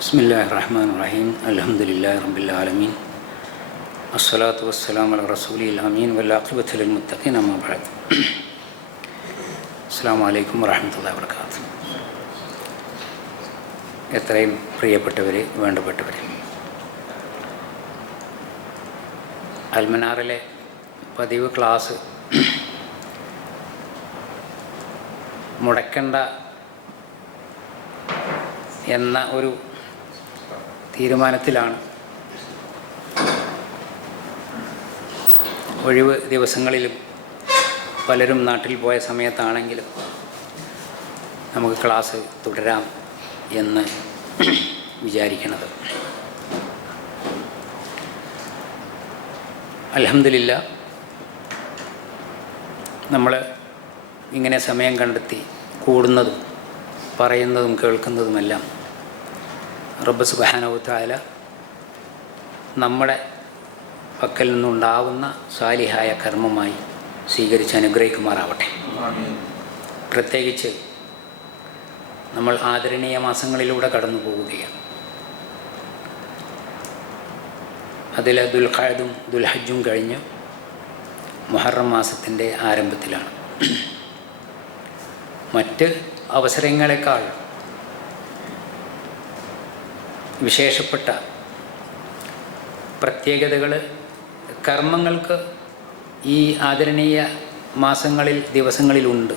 ബിസ്മില്ലാഹിർറഹ്മാനിർറഹീം. അൽഹംദുലില്ലാഹി റബ്ബിൽ ആലമീൻ. അസ്സലാത്തു വസ്സലാമു അലാ റസൂലിൽ അമീൻ വൽ ആഖിബത്തു ലിൽ മുത്തഖീൻ. അമ്മാ ബഅദ്. അസ്സലാമു അലൈക്കും വറഹ്മത്തുള്ളാഹി വബറകാതുഹു. എത്രയും പ്രിയപ്പെട്ടവരെ, വേണ്ടപ്പെട്ടവരെ, അൽമനാറിലെ പതിവ് ക്ലാസ് മുടക്കണ്ട എന്ന ഒരു തീരുമാനത്തിലാണ്. ഒഴിവ് ദിവസങ്ങളിലും പലരും നാട്ടിൽ പോയ സമയത്താണെങ്കിലും നമുക്ക് ക്ലാസ് തുടരാം എന്ന് വിചാരിക്കുന്നത്. അൽഹംദുലില്ലാ, നമ്മൾ ഇങ്ങനെ സമയം കണ്ടെത്തി കൂടുന്നതും പറയുന്നതും കേൾക്കുന്നതുമെല്ലാം റബ്ബ് സുബ്ഹാനഹു വ തആല നമ്മുടെ പക്കൽ നിന്നുണ്ടാവുന്ന സാലിഹായ കർമ്മമായി സ്വീകരിച്ച് അനുഗ്രഹിക്കുമാറാവട്ടെ. പ്രത്യേകിച്ച് നമ്മൾ ആദരണീയ മാസങ്ങളിലൂടെ കടന്നു പോവുകയാണ്. അതിൽ ദുൽഖഅദും ദുൽഹജ്ജും കഴിഞ്ഞ് മുഹറം മാസത്തിൻ്റെ ആരംഭത്തിലാണ്. മറ്റ് അവസരങ്ങളെക്കാൾ വിശേഷപ്പെട്ട പ്രത്യേകതകൾ കർമ്മങ്ങൾക്ക് ഈ ആദരണീയ മാസങ്ങളിൽ ദിവസങ്ങളിലുണ്ട്.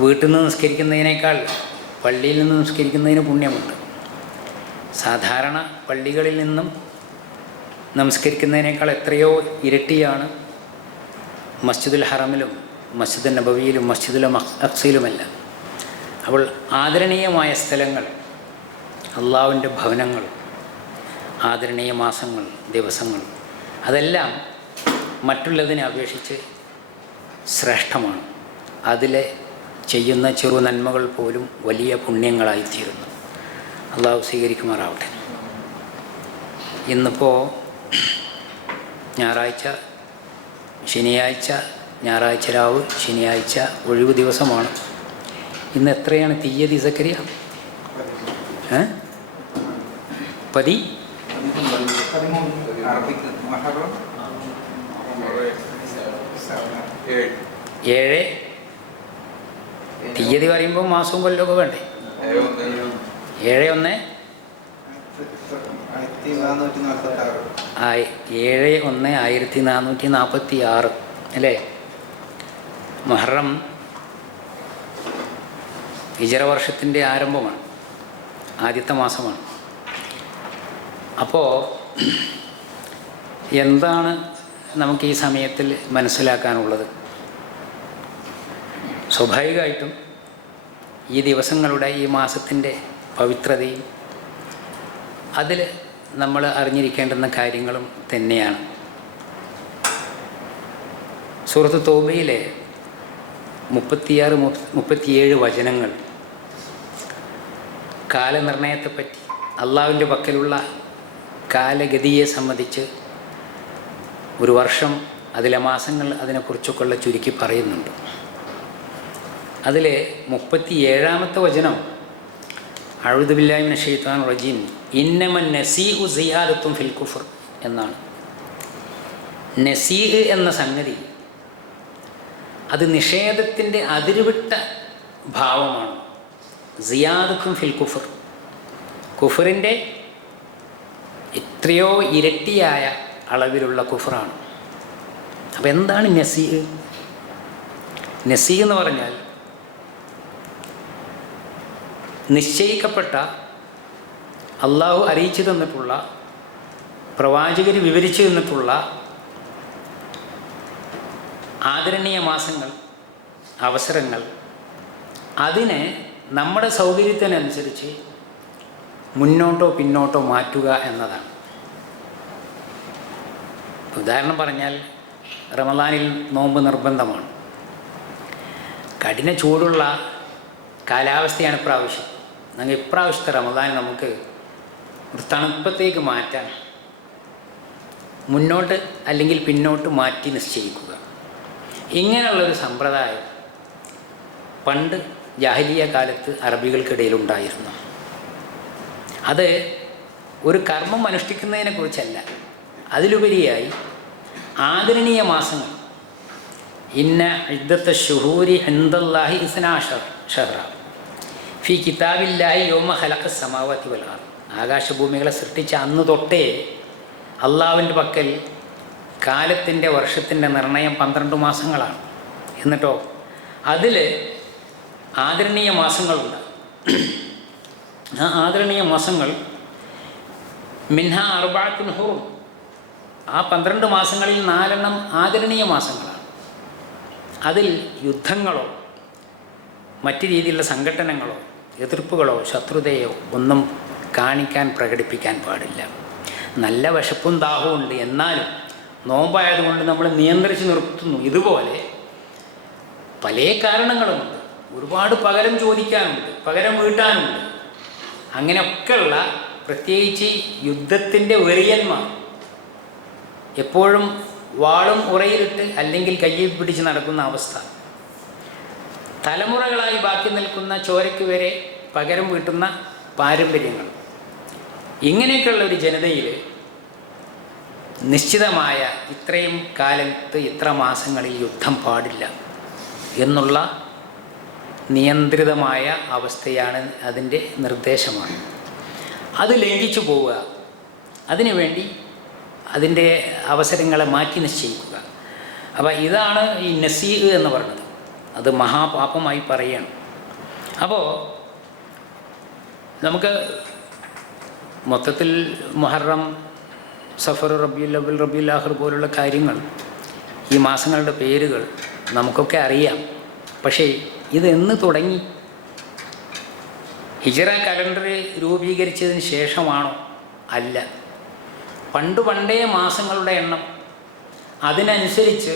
വീട്ടിൽ നിന്ന് നിസ്കരിക്കുന്നതിനേക്കാൾ പള്ളിയിൽ നിന്ന് നിസ്കരിക്കുന്നതിന് പുണ്യമുണ്ട്. സാധാരണ പള്ളികളിൽ നിന്നും നമസ്കരിക്കുന്നതിനേക്കാൾ എത്രയോ ഇരട്ടിയാണ് മസ്ജിദുൽ ഹറമിലും മസ്ജിദുൻ നബവിയിലും മസ്ജിദുൽ അഖ്സയിലുമെല്ലാം. അപ്പോൾ ആദരണീയമായ സ്ഥലങ്ങൾ, അള്ളാഹുവിൻ്റെ ഭവനങ്ങൾ, ആദരണീയ മാസങ്ങൾ, ദിവസങ്ങൾ, അതെല്ലാം മറ്റുള്ളതിനെ അപേക്ഷിച്ച് ശ്രേഷ്ഠമാണ്. അതിലെ ചെയ്യുന്ന ചെറു നന്മകൾ പോലും വലിയ പുണ്യങ്ങളായിത്തീരുന്നു. അള്ളാഹു സ്വീകരിക്കുമാറാവട്ടെ. ഇന്നിപ്പോൾ ഞായറാഴ്ച രാവ്, ശനിയാഴ്ച ഒഴിവ് ദിവസമാണ്. ഇന്ന് എത്രയാണ് തീയതി സക്കരിയ? 7 തീയതി പറയുമ്പോൾ മാസവും കൊല്ലമൊക്കെ വേണ്ടേ? 7/1/1446 അല്ലേ? മുഹറം ഹിജറ വർഷത്തിൻ്റെ ആരംഭമാണ്, ആദ്യത്തെ മാസമാണ്. അപ്പോൾ എന്താണ് നമുക്ക് ഈ സമയത്തിൽ മനസ്സിലാക്കാനുള്ളത്? സ്വാഭാവികമായിട്ടും ഈ ദിവസങ്ങളുടെ, ഈ മാസത്തിൻ്റെ പവിത്രതയും അതിൽ നമ്മൾ അറിഞ്ഞിരിക്കേണ്ടുന്ന കാര്യങ്ങളും തന്നെയാണ്. സൂറത്ത് തൗബയിലെ 36-37 വചനങ്ങൾ കാലനിർണയത്തെപ്പറ്റി, അള്ളാഹുവിൻ്റെ പക്കലുള്ള കാലഗതിയെ സംബന്ധിച്ച്, ഒരു വർഷം, അതിലെ മാസങ്ങൾ, അതിനെക്കുറിച്ചൊക്കെയുള്ള ചുരുക്കി പറയുന്നുണ്ട്. അതിൽ 37-ാമത്തെ വചനം അഊദു ബില്ലാഹി മിനശ് ശൈത്വാനിർ റജീം ഇന്നമൻ നസീഉ സിയാദത്തുൻ ഫിൽ കുഫർ എന്നാണ്. നസീഹ് എന്ന സംഗതി അത് നിഷേധത്തിൻ്റെ അതിരുവിട്ട ഭാവമാണ്. സിയാദത്തുൻ ഫിൽ കുഫർ, കുഫറിൻ്റെ എത്രയോ ഇരട്ടിയായ അളവിലുള്ള കുഫറാണ്. അപ്പോൾ എന്താണ് നസീഹ്? നസീഹ് എന്ന് പറഞ്ഞാൽ നിശ്ചയിക്കപ്പെട്ട, അള്ളാഹു അറിയിച്ചു തന്നിട്ടുള്ള, പ്രവാചകർ വിവരിച്ചു തന്നിട്ടുള്ള ആദരണീയ മാസങ്ങൾ, അവസരങ്ങൾ, അതിനെ നമ്മുടെ സൗകര്യത്തിനനുസരിച്ച് മുന്നോട്ടോ പിന്നോട്ടോ മാറ്റുക എന്നതാണ്. ഉദാഹരണം പറഞ്ഞാൽ, റമദാനിൽ നോമ്പ് നിർബന്ധമാണ്. കഠിന ചൂടുള്ള കാലാവസ്ഥയാണ് ഇപ്രാവശ്യം. ഇപ്രാവശ്യത്തെ റമദാൻ നമുക്ക് ഒരു തണുപ്പത്തേക്ക് മാറ്റാൻ മുന്നോട്ട് അല്ലെങ്കിൽ പിന്നോട്ട് മാറ്റി നിശ്ചയിക്കുക. ഇങ്ങനെയുള്ളൊരു സമ്പ്രദായം പണ്ട് ജാഹിലിയ കാലത്ത് അറബികൾക്കിടയിലുണ്ടായിരുന്നു. അത് ഒരു കർമ്മം അനുഷ്ഠിക്കുന്നതിനെക്കുറിച്ചല്ല, അതിലുപരിയായി ആദരണീയ മാസങ്ങൾ. ഇന്ന ഇദ്ദത്ത ശുഹൂരി ഇൻദല്ലാഹി ഇസ്നാ ഷഹ്റ ഫി കിതാബില്ലാഹി യൗമ ഖലഖ സമാവാതി വൽ അർദ്. ആകാശഭൂമികളെ സൃഷ്ടിച്ച അന്ന് തൊട്ടേ അള്ളാഹുവിൻ്റെ പക്കൽ കാലത്തിൻ്റെ വർഷത്തിൻ്റെ നിർണയം 12 മാസങ്ങളാണ്. എന്നിട്ടോ അതിൽ ആദരണീയ മാസങ്ങളുണ്ട്. ആ ആദരണീയ മാസങ്ങൾ മിൻഹ അർബഅത്തുൻ ഹുറും. ആ 12 മാസങ്ങളിൽ 4 ആദരണീയ മാസങ്ങളാണ്. അതിൽ യുദ്ധങ്ങളോ മറ്റു രീതിയിലുള്ള സംഘടനകളോ എതിർപ്പുകളോ ശത്രുതയോ ഒന്നും കാണിക്കാൻ പ്രകടിപ്പിക്കാൻ പാടില്ല. നല്ല വിശപ്പും ദാഹവും ഉണ്ട്, എന്നാലും നോമ്പായതുകൊണ്ട് നമ്മൾ നിയന്ത്രിച്ച് നിർത്തുന്നു. ഇതുപോലെ പല കാരണങ്ങളുമുണ്ട്. ഒരുപാട് പകരം ചോദിക്കാനുണ്ട്, പകരം വീട്ടാനുണ്ട്. അങ്ങനെയൊക്കെയുള്ള പ്രത്യേകിച്ച് യുദ്ധത്തിൻ്റെ വെറിയന്മാർ എപ്പോഴും വാളും ഉറയിലിട്ട് അല്ലെങ്കിൽ കയ്യിൽ പിടിച്ച് നടക്കുന്ന അവസ്ഥ, തലമുറകളായി ബാക്കി നിൽക്കുന്ന ചോരയ്ക്ക് വരെ പകരം വീട്ടുന്ന പാരമ്പര്യങ്ങൾ, ഇങ്ങനെയൊക്കെയുള്ള ഒരു ജനതയിൽ നിശ്ചിതമായ ഇത്രയും കാലത്ത് ഇത്ര മാസങ്ങളിൽ യുദ്ധം പാടില്ല എന്നുള്ള നിയന്ത്രിതമായ അവസ്ഥയാണ്, അതിൻ്റെ നിർദ്ദേശമാണ്. അത് ലംഘിച്ചു പോവുക, അതിനുവേണ്ടി അതിൻ്റെ അവസരങ്ങളെ മാറ്റി നിശ്ചയിക്കുക. അപ്പോൾ ഇതാണ് ഈ നസീഹ് എന്ന് പറയുന്നത്. അത് മഹാപാപമായി പറയണം. അപ്പോൾ നമുക്ക് മൊത്തത്തിൽ മുഹറം, സഫർ, റബീഉൽ അവ്വൽ, റബീഉൽ ആഖിർ പോലുള്ള കാര്യങ്ങൾ, ഈ മാസങ്ങളുടെ പേരുകൾ നമുക്കൊക്കെ അറിയാം. പക്ഷേ ഇതെന്ന് തുടങ്ങി? ഹിജ്റ കലണ്ടർ രൂപീകരിച്ചതിന് ശേഷമാണോ? അല്ല. പണ്ടേ മാസങ്ങളുടെ എണ്ണം, അതിനനുസരിച്ച്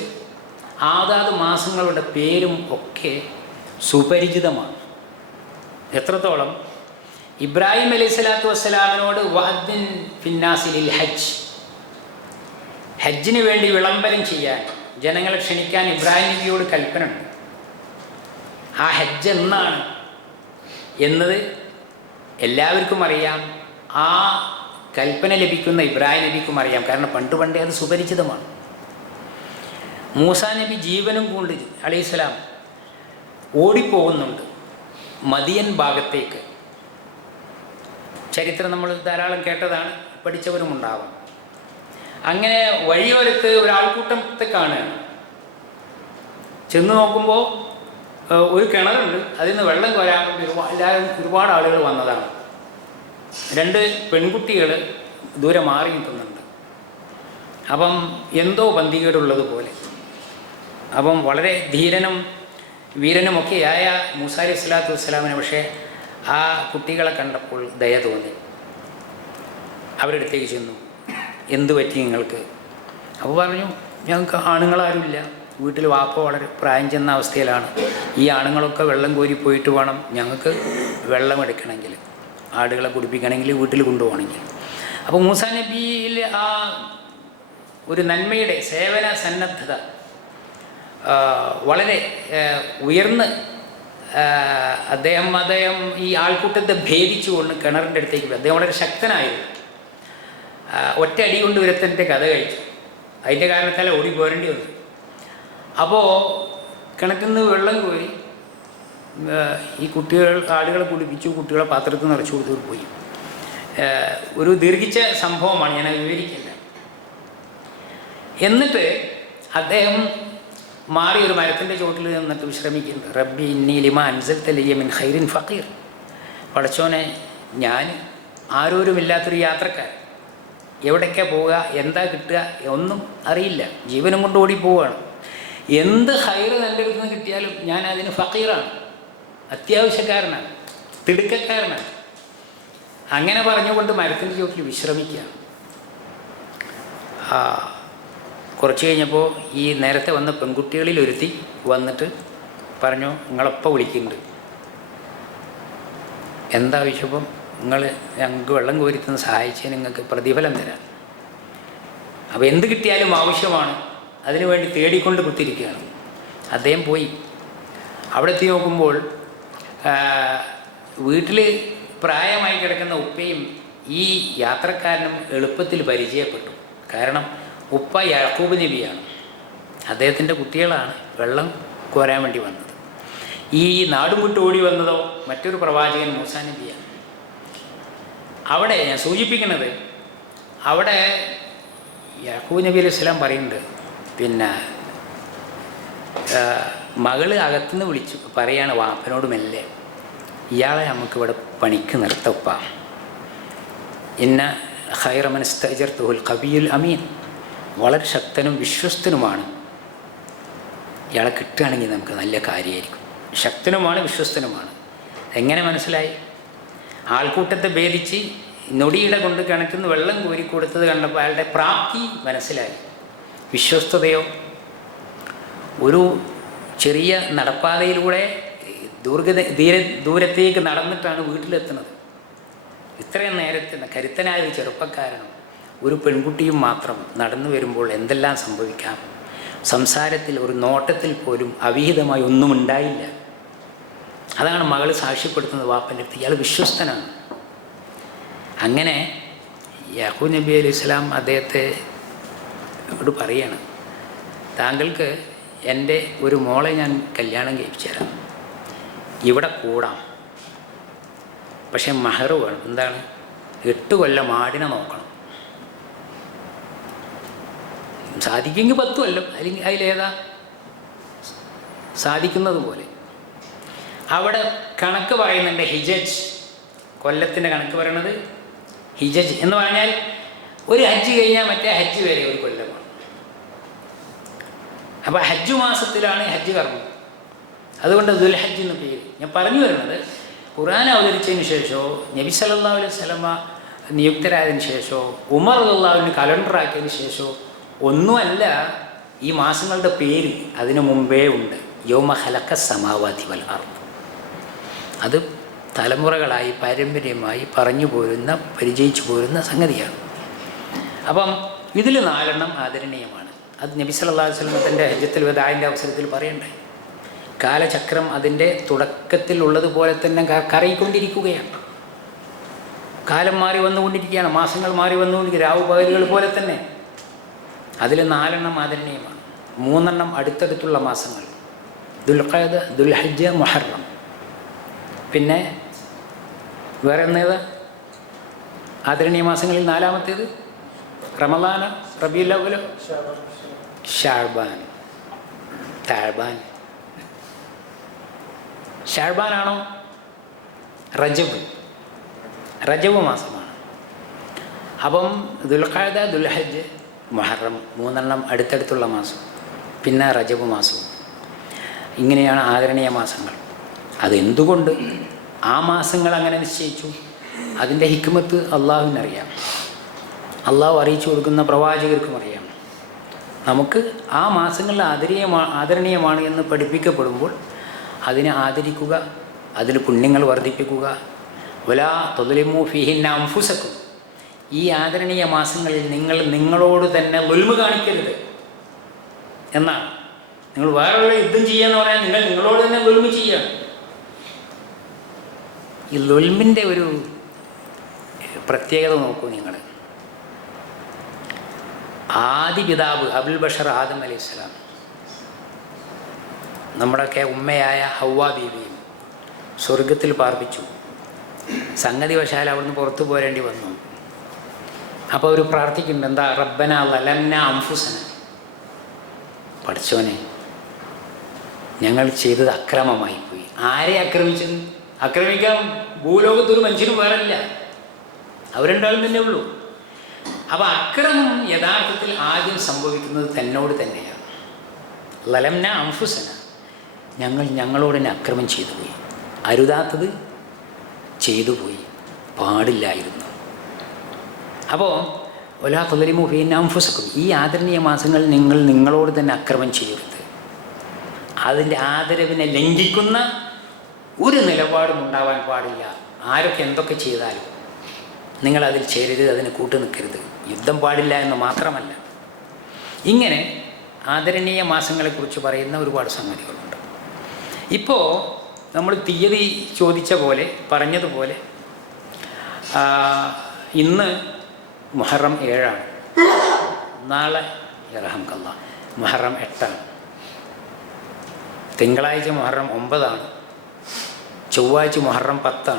ആദാത് മാസങ്ങളുടെ പേരും ഒക്കെ സുപരിചിതമാണ്. എത്രത്തോളം? ഇബ്രാഹിം അലൈഹി സ്വലാത്തു വസ്സലാമിനോട് വഅദ്ദിൻ ഫിന്നാസി ലിൽ ഹജ്ജ്, ഹജ്ജിന് വേണ്ടി വിളംബരം ചെയ്യാൻ, ജനങ്ങളെ ക്ഷണിക്കാൻ ഇബ്രാഹിം നബിയോട് കൽപ്പന ഉണ്ട്. ആ ഹജ്ജ് എന്നാണ് എന്നത് എല്ലാവർക്കും അറിയാം. ആ കൽപ്പന ലഭിക്കുന്ന ഇബ്രാഹിം നബിക്കും അറിയാം. കാരണം പണ്ടേ അത് സുപരിചിതമാണ്. മൂസാ നബി ജീവനും കൊണ്ട് അലൈഹിസ്സലാം ഓടിപ്പോകുന്നുണ്ട് മദിയൻ ഭാഗത്തേക്ക്. ചരിത്രം നമ്മൾ ധാരാളം കേട്ടതാണ്, പഠിച്ചവരുമുണ്ടാവാം. അങ്ങനെ വഴിയോരത്ത് ഒരാൾക്കൂട്ടത്തെ കാണുകയാണ്. ചെന്ന് നോക്കുമ്പോൾ ഒരു കിണറുണ്ട്, അതിൽ നിന്ന് വെള്ളം കോരാൻ വേണ്ടി ഒരുപാട് ആളുകൾ വന്നതാണ്. 2 പെൺകുട്ടികൾ ദൂരെ മാറി നിൽക്കുന്നുണ്ട്. അപ്പം എന്തോ പന്തികേടുള്ളതുപോലെ. അപ്പം വളരെ ധീരനും വീരനുമൊക്കെയായ മൂസാ അലൈഹി സ്വലാത്തു വസ്സലാമിന് പക്ഷേ ആ കുട്ടികളെ കണ്ടപ്പോൾ ദയ തോന്നി. അവരുടെ അടുത്തേക്ക് ചെന്നു. എന്തു പറ്റി നിങ്ങൾക്ക്? അപ്പോൾ പറഞ്ഞു, ഞങ്ങൾക്ക് ആണുങ്ങളാരുമില്ല, വീട്ടിൽ വാപ്പ വളരെ പ്രായം ചെന്ന അവസ്ഥയിലാണ്. ഈ ആണുങ്ങളൊക്കെ വെള്ളം കോരി പോയിട്ട് വേണം ഞങ്ങൾക്ക് വെള്ളം എടുക്കണമെങ്കിൽ, ആടുകളെ കുടിപ്പിക്കണമെങ്കിൽ, വീട്ടിൽ കൊണ്ടുപോകണമെങ്കിൽ. അപ്പോൾ മൂസാ നബിയിൽ ആ ഒരു നന്മയുടെ സേവന സന്നദ്ധത വളരെ ഉയർന്ന് അദ്ദേഹം ഈ ആൾക്കൂട്ടത്തെ ഭേദിച്ചുകൊണ്ട് കിണറിൻ്റെ അടുത്തേക്ക് പോയി. അദ്ദേഹം വളരെ ശക്തനായിരുന്നു. ഒറ്റ അടി കൊണ്ട് ഒരുത്തൻ്റെ കഥ കഴിച്ചു. അതിൻ്റെ കാരണത്താൽ ഓടി പോരേണ്ടി വന്നു. അപ്പോൾ കിണറ്റിൽ നിന്ന് വെള്ളം കോരി ഈ ആടുകളെ കുടിപ്പിച്ചു, കുട്ടികളെ പാത്രത്തിൽ നിറച്ചു കൊടുത്തു പോയി. ഒരു ദീർഘിച്ച സംഭവമാണ്, ഞാൻ വിവരിക്കില്ല. എന്നിട്ട് അദ്ദേഹം മാറി ഒരു മരത്തിൻ്റെ ചോട്ടിൽ നിന്നിട്ട് വിശ്രമിക്കുന്നുണ്ട്. റബ്ബി ഇന്നി ലിമാ അൻസൽത ലയ്യ മിൻ ഖൈറിൻ ഫഖീർ. പടച്ചോനെ, ഞാൻ ആരോരുമില്ലാത്തൊരു യാത്രക്കാരൻ, എവിടേക്കാണ് പോവുക, എന്താ കിട്ടുക ഒന്നും അറിയില്ല, ജീവനും കൊണ്ട് ഓടി പോവുകയാണ്. എന്ത് ഹൈറ് എൻ്റെ അടുത്ത് നിന്ന് കിട്ടിയാലും ഞാൻ അതിന് ഫഖീറാണ്, അത്യാവശ്യക്കാരനാണ്, തിടുക്കക്കാരനാണ്. അങ്ങനെ പറഞ്ഞുകൊണ്ട് മരത്തിൻ്റെ ചോട്ടിൽ വിശ്രമിക്കുകയാണ്. കുറച്ച് കഴിഞ്ഞപ്പോൾ ഈ നേരത്തെ വന്ന പെൺകുട്ടികളിൽ ഒരുത്തി വന്നിട്ട് പറഞ്ഞു, നിങ്ങളെപ്പോൾ വിളിക്കുന്നുണ്ട്? എന്താ ചോദിച്ചപ്പം, ഞങ്ങൾക്ക് വെള്ളം കോരിത്തുന്ന സഹായിച്ച് നിങ്ങൾക്ക് പ്രതിഫലം തരാം. അപ്പോൾ എന്ത് കിട്ടിയാലും ആവശ്യമാണ്, അതിനുവേണ്ടി തേടിക്കൊണ്ട് കുത്തിരിക്കുകയാണ്. അദ്ദേഹം പോയി അവിടെ എത്തി നോക്കുമ്പോൾ വീട്ടിൽ പ്രായമായി കിടക്കുന്ന ഉപ്പയും ഈ യാത്രക്കാരനും എളുപ്പത്തിൽ പരിചയപ്പെട്ടു. കാരണം ഉപ്പ യാക്കൂബ് നബിയാണ്, അദ്ദേഹത്തിൻ്റെ കുട്ടികളാണ് വെള്ളം കോരാൻ വേണ്ടി വന്നത്. ഈ നാടും വിട്ട് ഓടി വന്നതോ മറ്റൊരു പ്രവാചകൻ മൂസാ നബിയാണ്. അവിടെ ഞാൻ സൂചിപ്പിക്കുന്നത്, അവിടെ യാക്കൂബ് നബി അലൈഹി സ്വലാം പറയുന്നുണ്ട്, പിന്നെ മകള് അകത്തുനിന്ന് വിളിച്ചു പറയാണ് വാപ്പനോട് മെല്ലെ, ഇയാളെ നമുക്കിവിടെ പണിക്ക് നിർത്തപ്പ, ഇന്ന ഖൈറമൻ ഇസ്തഅജർതുഹുൽ ഖവിയുൽ അമീൻ, വളരെ ശക്തനും വിശ്വസ്തനുമാണ്, ഇയാളെ കിട്ടുകയാണെങ്കിൽ നമുക്ക് നല്ല കാര്യമായിരിക്കും. ശക്തനുമാണ് വിശ്വസ്തനുമാണ്. എങ്ങനെ മനസ്സിലായി? ആൾക്കൂട്ടത്തെ ഭേദിച്ച് നൊടിയിട കൊണ്ട് കിണറ്റിന്ന് വെള്ളം കോരിക്കൊടുത്തത് കണ്ടപ്പോൾ അയാളുടെ പ്രാപ്തി മനസ്സിലായി. വിശ്വസ്തതയോ? ഒരു ചെറിയ നടപ്പാതയിലൂടെ ദൂരത്തേക്ക് നടന്നിട്ടാണ് വീട്ടിലെത്തുന്നത്. ഇത്രയും നേരത്തെ കരുത്തനായ ഒരു ചെറുപ്പക്കാരനും ഒരു പെൺകുട്ടിയും മാത്രം നടന്നു വരുമ്പോൾ എന്തെല്ലാം സംഭവിക്കാം. സംസാരത്തിൽ ഒരു നോട്ടത്തിൽ പോലും അവിഹിതമായി ഒന്നും ഉണ്ടായില്ല. അതാണ് മകൾ സാക്ഷ്യപ്പെടുത്തുന്നത് വാപ്പൻ്റെ അടുത്ത്, ഇയാൾ വിശ്വസ്തനാണ്. അങ്ങനെ യാക്കൂബ് നബി അലൈഹി സ്വലാം അദ്ദേഹത്തെ ഇവിടെ പറയാണ്, താങ്കൾക്ക് എൻ്റെ ഒരു മോളെ ഞാൻ കല്യാണം കഴിപ്പിച്ചു തരാം, ഇവിടെ കൂടാം, പക്ഷെ മഹർ വേണം. എന്താണ്? 8 കൊല്ലം ആടിനെ നോക്കണം. സാധിക്കുമെങ്കിൽ 10 കൊല്ലം, അല്ലെങ്കിൽ അതിലേതാ സാധിക്കുന്നത് പോലെ. അവിടെ കണക്ക് പറയുന്നുണ്ട്, ഹിജജ്, കൊല്ലത്തിൻ്റെ കണക്ക് പറയണത് ഹിജജ് എന്ന് പറഞ്ഞാൽ ഒരു ഹജ്ജ് കഴിഞ്ഞാൽ മറ്റേ ഹജ്ജ് വരെ ഒരു കൊല്ലമാണ്. അപ്പോൾ ഹജ്ജ് മാസത്തിലാണ് ഹജ്ജ് കർമ്മം. അതുകൊണ്ട് ദുൽഹജ്ജ് എന്ന് പേര്. ഞാൻ പറഞ്ഞു വരുന്നത്, ഖുർആൻ അവതരിച്ചതിന് ശേഷമോ നബി സല്ലല്ലാഹു അലൈഹി വസല്ലമ നിയുക്തരായതിനു ശേഷമോ ഉമർ റളിയല്ലാഹുവിന് കലണ്ടറാക്കിയതിന് ശേഷമോ ഒന്നുമല്ല ഈ മാസങ്ങളുടെ പേര്, അതിനു മുമ്പേ ഉണ്ട്. യൗമ ഖലഖ സമാവാതി വൽ അർദ്. അത് തലമുറകളായി പാരമ്പര്യമായി പറഞ്ഞു പോരുന്ന, പരിചയിച്ചു പോരുന്ന സംഗതിയാണ്. അപ്പം ഇതിൽ 4 ആദരണീയമാണ്. അത് നബി സല്ലല്ലാഹു അലൈഹി വസല്ലം തൻ്റെ ഹജ്ജത്തുൽ വദാഇൻ്റെ അവസരത്തിൽ പറയണ്ടായി. കാലചക്രം അതിൻ്റെ തുടക്കത്തിൽ ഉള്ളതുപോലെ തന്നെ കറങ്ങിക്കൊണ്ടിരിക്കുകയാണ്. കാലം മാറി വന്നുകൊണ്ടിരിക്കുകയാണ്, മാസങ്ങൾ മാറി വന്നുകൊണ്ടിരിക്കുക, രാവു പകലുകൾ പോലെ തന്നെ. അതിൽ 4 ആദരണീയമാണ്. 3 അടുത്തടുത്തുള്ള മാസങ്ങൾ, ദുൽഖഅദ, ദുൽഹജ്ജ്, മുഹറം. പിന്നെ വേറെ എന്നേത് ആദരണീയ മാസങ്ങളിൽ 4ാമത്തേത്? റമളാൻ, റബീഉൽ അവ്വൽ, ഷഅബാൻ. ഷഅബാനാണോ? റജബ് മാസമാണ്. അപ്പം ദുൽഖഅദ, ദുൽഹജ്ജ്, മുഹറം 3 അടുത്തടുത്തുള്ള മാസം. പിന്നെ റജബ് മാസവും. ഇങ്ങനെയാണ് ആദരണീയ മാസങ്ങൾ. അതെന്തുകൊണ്ട് ആ മാസങ്ങൾ അങ്ങനെ നിശ്ചയിച്ചു? അതിൻ്റെ ഹിക്മത്ത് അള്ളാഹുവിനറിയാം, അള്ളാഹു അറിയിച്ചു കൊടുക്കുന്ന പ്രവാചകർക്കും അറിയാം. നമുക്ക് ആ മാസങ്ങളിൽ ആദരണീയമാണ് എന്ന് പഠിപ്പിക്കപ്പെടുമ്പോൾ അതിനെ ആദരിക്കുക, അതിൽ പുണ്യങ്ങൾ വർദ്ധിപ്പിക്കുക. വലാ തുദ്ലിമൂ ഫീഹിന്ന അൻഫുസക്കും. ഈ ആദരണീയ മാസങ്ങളിൽ നിങ്ങൾ നിങ്ങളോട് തന്നെ ദുൽമ് കാണിക്കരുത് എന്നാണ്. നിങ്ങൾ വേറൊരു യുദ്ധം ചെയ്യാന്ന് പറയാൻ നിങ്ങൾ നിങ്ങളോട് തന്നെ ദുൽമ് ചെയ്യുകയാണ്. ഈ ദുൽമിൻ്റെ ഒരു പ്രത്യേകത നോക്കൂ നിങ്ങൾ. ആദി പിതാവ് അബുൽ ബഷർ ആദം അലൈഹിസ്സലാം, നമ്മുടെയൊക്കെ ഉമ്മയായ ഹവ്വാ ബീവിയും സ്വർഗത്തിൽ പാർപ്പിച്ചു. സംഗതി വശാൽ അവിടുന്ന് പുറത്തു പോരേണ്ടി വന്നു. അപ്പോൾ അവർ പ്രാർത്ഥിക്കുന്നുണ്ട്, എന്താ? റബ്ബന ലലംന അൻഫുസന, പഠിച്ചോനെ ഞങ്ങൾ ചെയ്തത് അക്രമമായി പോയി. ആരെ ആക്രമിച്ചത്? ആക്രമിക്കാൻ ഭൂലോകത്തൊരു മനുഷ്യനും വേറില്ല, അവർ രണ്ടാളും തന്നെ ഉള്ളൂ. അപ്പോൾ അക്രമം യഥാർത്ഥത്തിൽ ആദ്യം സംഭവിക്കുന്നത് തന്നോട് തന്നെയാണ്. ലലംന അൻഫുസന, ഞങ്ങളോട് തന്നെ അക്രമം ചെയ്തു പോയി, അരുതാത്തത് ചെയ്തു പോയി, പാടില്ലായിരുന്നു. അപ്പോൾ ഒലാ തുദ്ലിമൂ ഫീഹിന്ന അൻഫുസക്കും, ഈ ആദരണീയ മാസങ്ങളിൽ നിങ്ങൾ നിങ്ങളോട് തന്നെ അക്രമം ചെയ്യരുത്. അതിൻ്റെ ആദരവിനെ ലംഘിക്കുന്ന ഒരു നിലപാടും ഉണ്ടാവാൻ പാടില്ല. ആരൊക്കെ എന്തൊക്കെ ചെയ്താലും നിങ്ങളതിൽ ചേരരുത്, അതിന് കൂട്ടു നിൽക്കരുത്. യുദ്ധം പാടില്ല എന്ന് മാത്രമല്ല, ഇങ്ങനെ ആദരണീയ മാസങ്ങളെക്കുറിച്ച് പറയുന്ന ഒരുപാട് സംഗതികളുണ്ട്. ഇപ്പോൾ നമ്മൾ തീയതി ചോദിച്ച പോലെ പറഞ്ഞതുപോലെ ഇന്ന് മുഹറം 7 നാളെ യർഹംകല്ല മുഹറം 8. തിങ്കളാഴ്ച മുഹറം 9, ചൊവ്വാഴ്ച മുഹറം 10.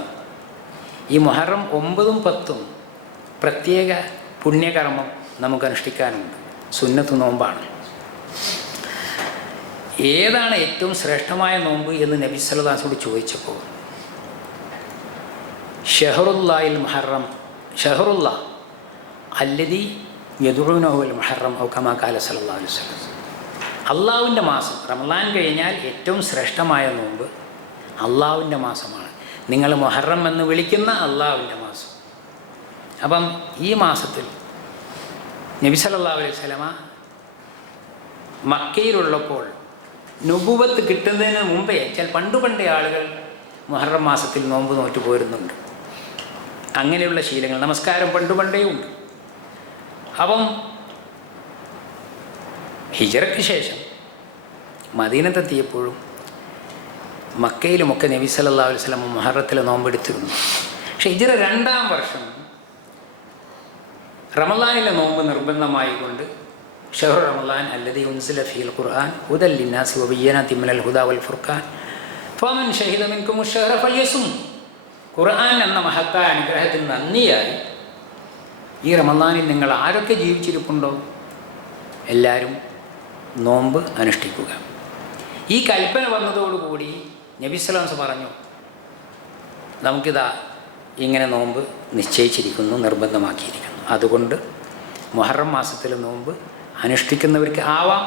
ഈ മുഹറം 9ഉം 10ഉം പ്രത്യേക പുണ്യകർമ്മം നമുക്ക് അനുഷ്ഠിക്കാനുണ്ട്. സുന്നത്ത് നോമ്പാണ്. ഏതാണ് ഏറ്റവും ശ്രേഷ്ഠമായ നോമ്പ് എന്ന് നബി സല്ലല്ലാഹു അലൈഹി വസല്ലം ചോദിച്ചപ്പോൾ ഷഹറുല്ലാഹിൽ മുഹറം, ഷഹറുല്ലാ അല്ലദീ യദ്ഉനഹുൽ മുഹറം ഔ കമാ ഖാല സല്ലല്ലാഹു അലൈഹി വസല്ലം. അള്ളാഹുവിൻ്റെ മാസം, റമളാൻ കഴിഞ്ഞാൽ ഏറ്റവും ശ്രേഷ്ഠമായ നോമ്പ് അള്ളാഹുവിൻ്റെ മാസമാണ്. നിങ്ങൾ മുഹറം എന്ന് വിളിക്കുന്ന അള്ളാഹുവിൻ്റെ മാസം. അപ്പം ഈ മാസത്തിൽ നബി സല്ലല്ലാഹു അലൈഹി വസല്ലമ മക്കയിലുള്ളപ്പോൾ നുബുവത്ത് കിട്ടുന്നതിന് മുമ്പേ പണ്ടേ ആളുകൾ മുഹറം മാസത്തിൽ നോമ്പ് നോറ്റു പോരുന്നുണ്ട്. അങ്ങനെയുള്ള ശീലങ്ങൾ, നമസ്കാരം പണ്ടേ ഉണ്ട്. അപ്പം ഹിജറയ്ക്ക് ശേഷം മദീനത്തെത്തിയപ്പോഴും മക്കയിലുമൊക്കെ നബി സല്ലല്ലാഹു അലൈഹി വസല്ലം മുഹറത്തിൽ നോമ്പെടുത്തിരുന്നു. പക്ഷേ ഹിജറ 2-ാം വർഷം റമളാനിലെ നോമ്പ് നിർബന്ധമായിക്കൊണ്ട് ഷഹ്റു റമളാൻ അല്ലദീ ഉൻസില ഫീൽ ഖുർആൻ ഹുദൽ ലിന്നാസി വബയ്യിനാത്തിൻ മിനൽ ഹുദാ വൽ ഫുർഖാൻ ഫമൻ ഷഹിദ മിൻകുമു ശഹ്റ ഫൽയസും. ഖുർആൻ എന്ന മഹത്തായ അനുഗ്രഹത്തിന് നന്ദിയായി ഈ റമളാനിൽ നിങ്ങൾ ആരൊക്കെ ജീവിച്ചിരിപ്പുണ്ടോ എല്ലാവരും നോമ്പ് അനുഷ്ഠിക്കുക. ഈ കൽപ്പന വന്നതോടുകൂടി നബി സല്ലല്ലാഹു അലൈഹി വസല്ലം പറഞ്ഞു, നമുക്കിതാ ഇങ്ങനെ നോമ്പ് നിശ്ചയിച്ചിരിക്കുന്നു, നിർബന്ധമാക്കിയിരിക്കുന്നു. അതുകൊണ്ട് മുഹറം മാസത്തിലെ നോമ്പ് അനുഷ്ഠിക്കുന്നവർക്ക് ആവാം,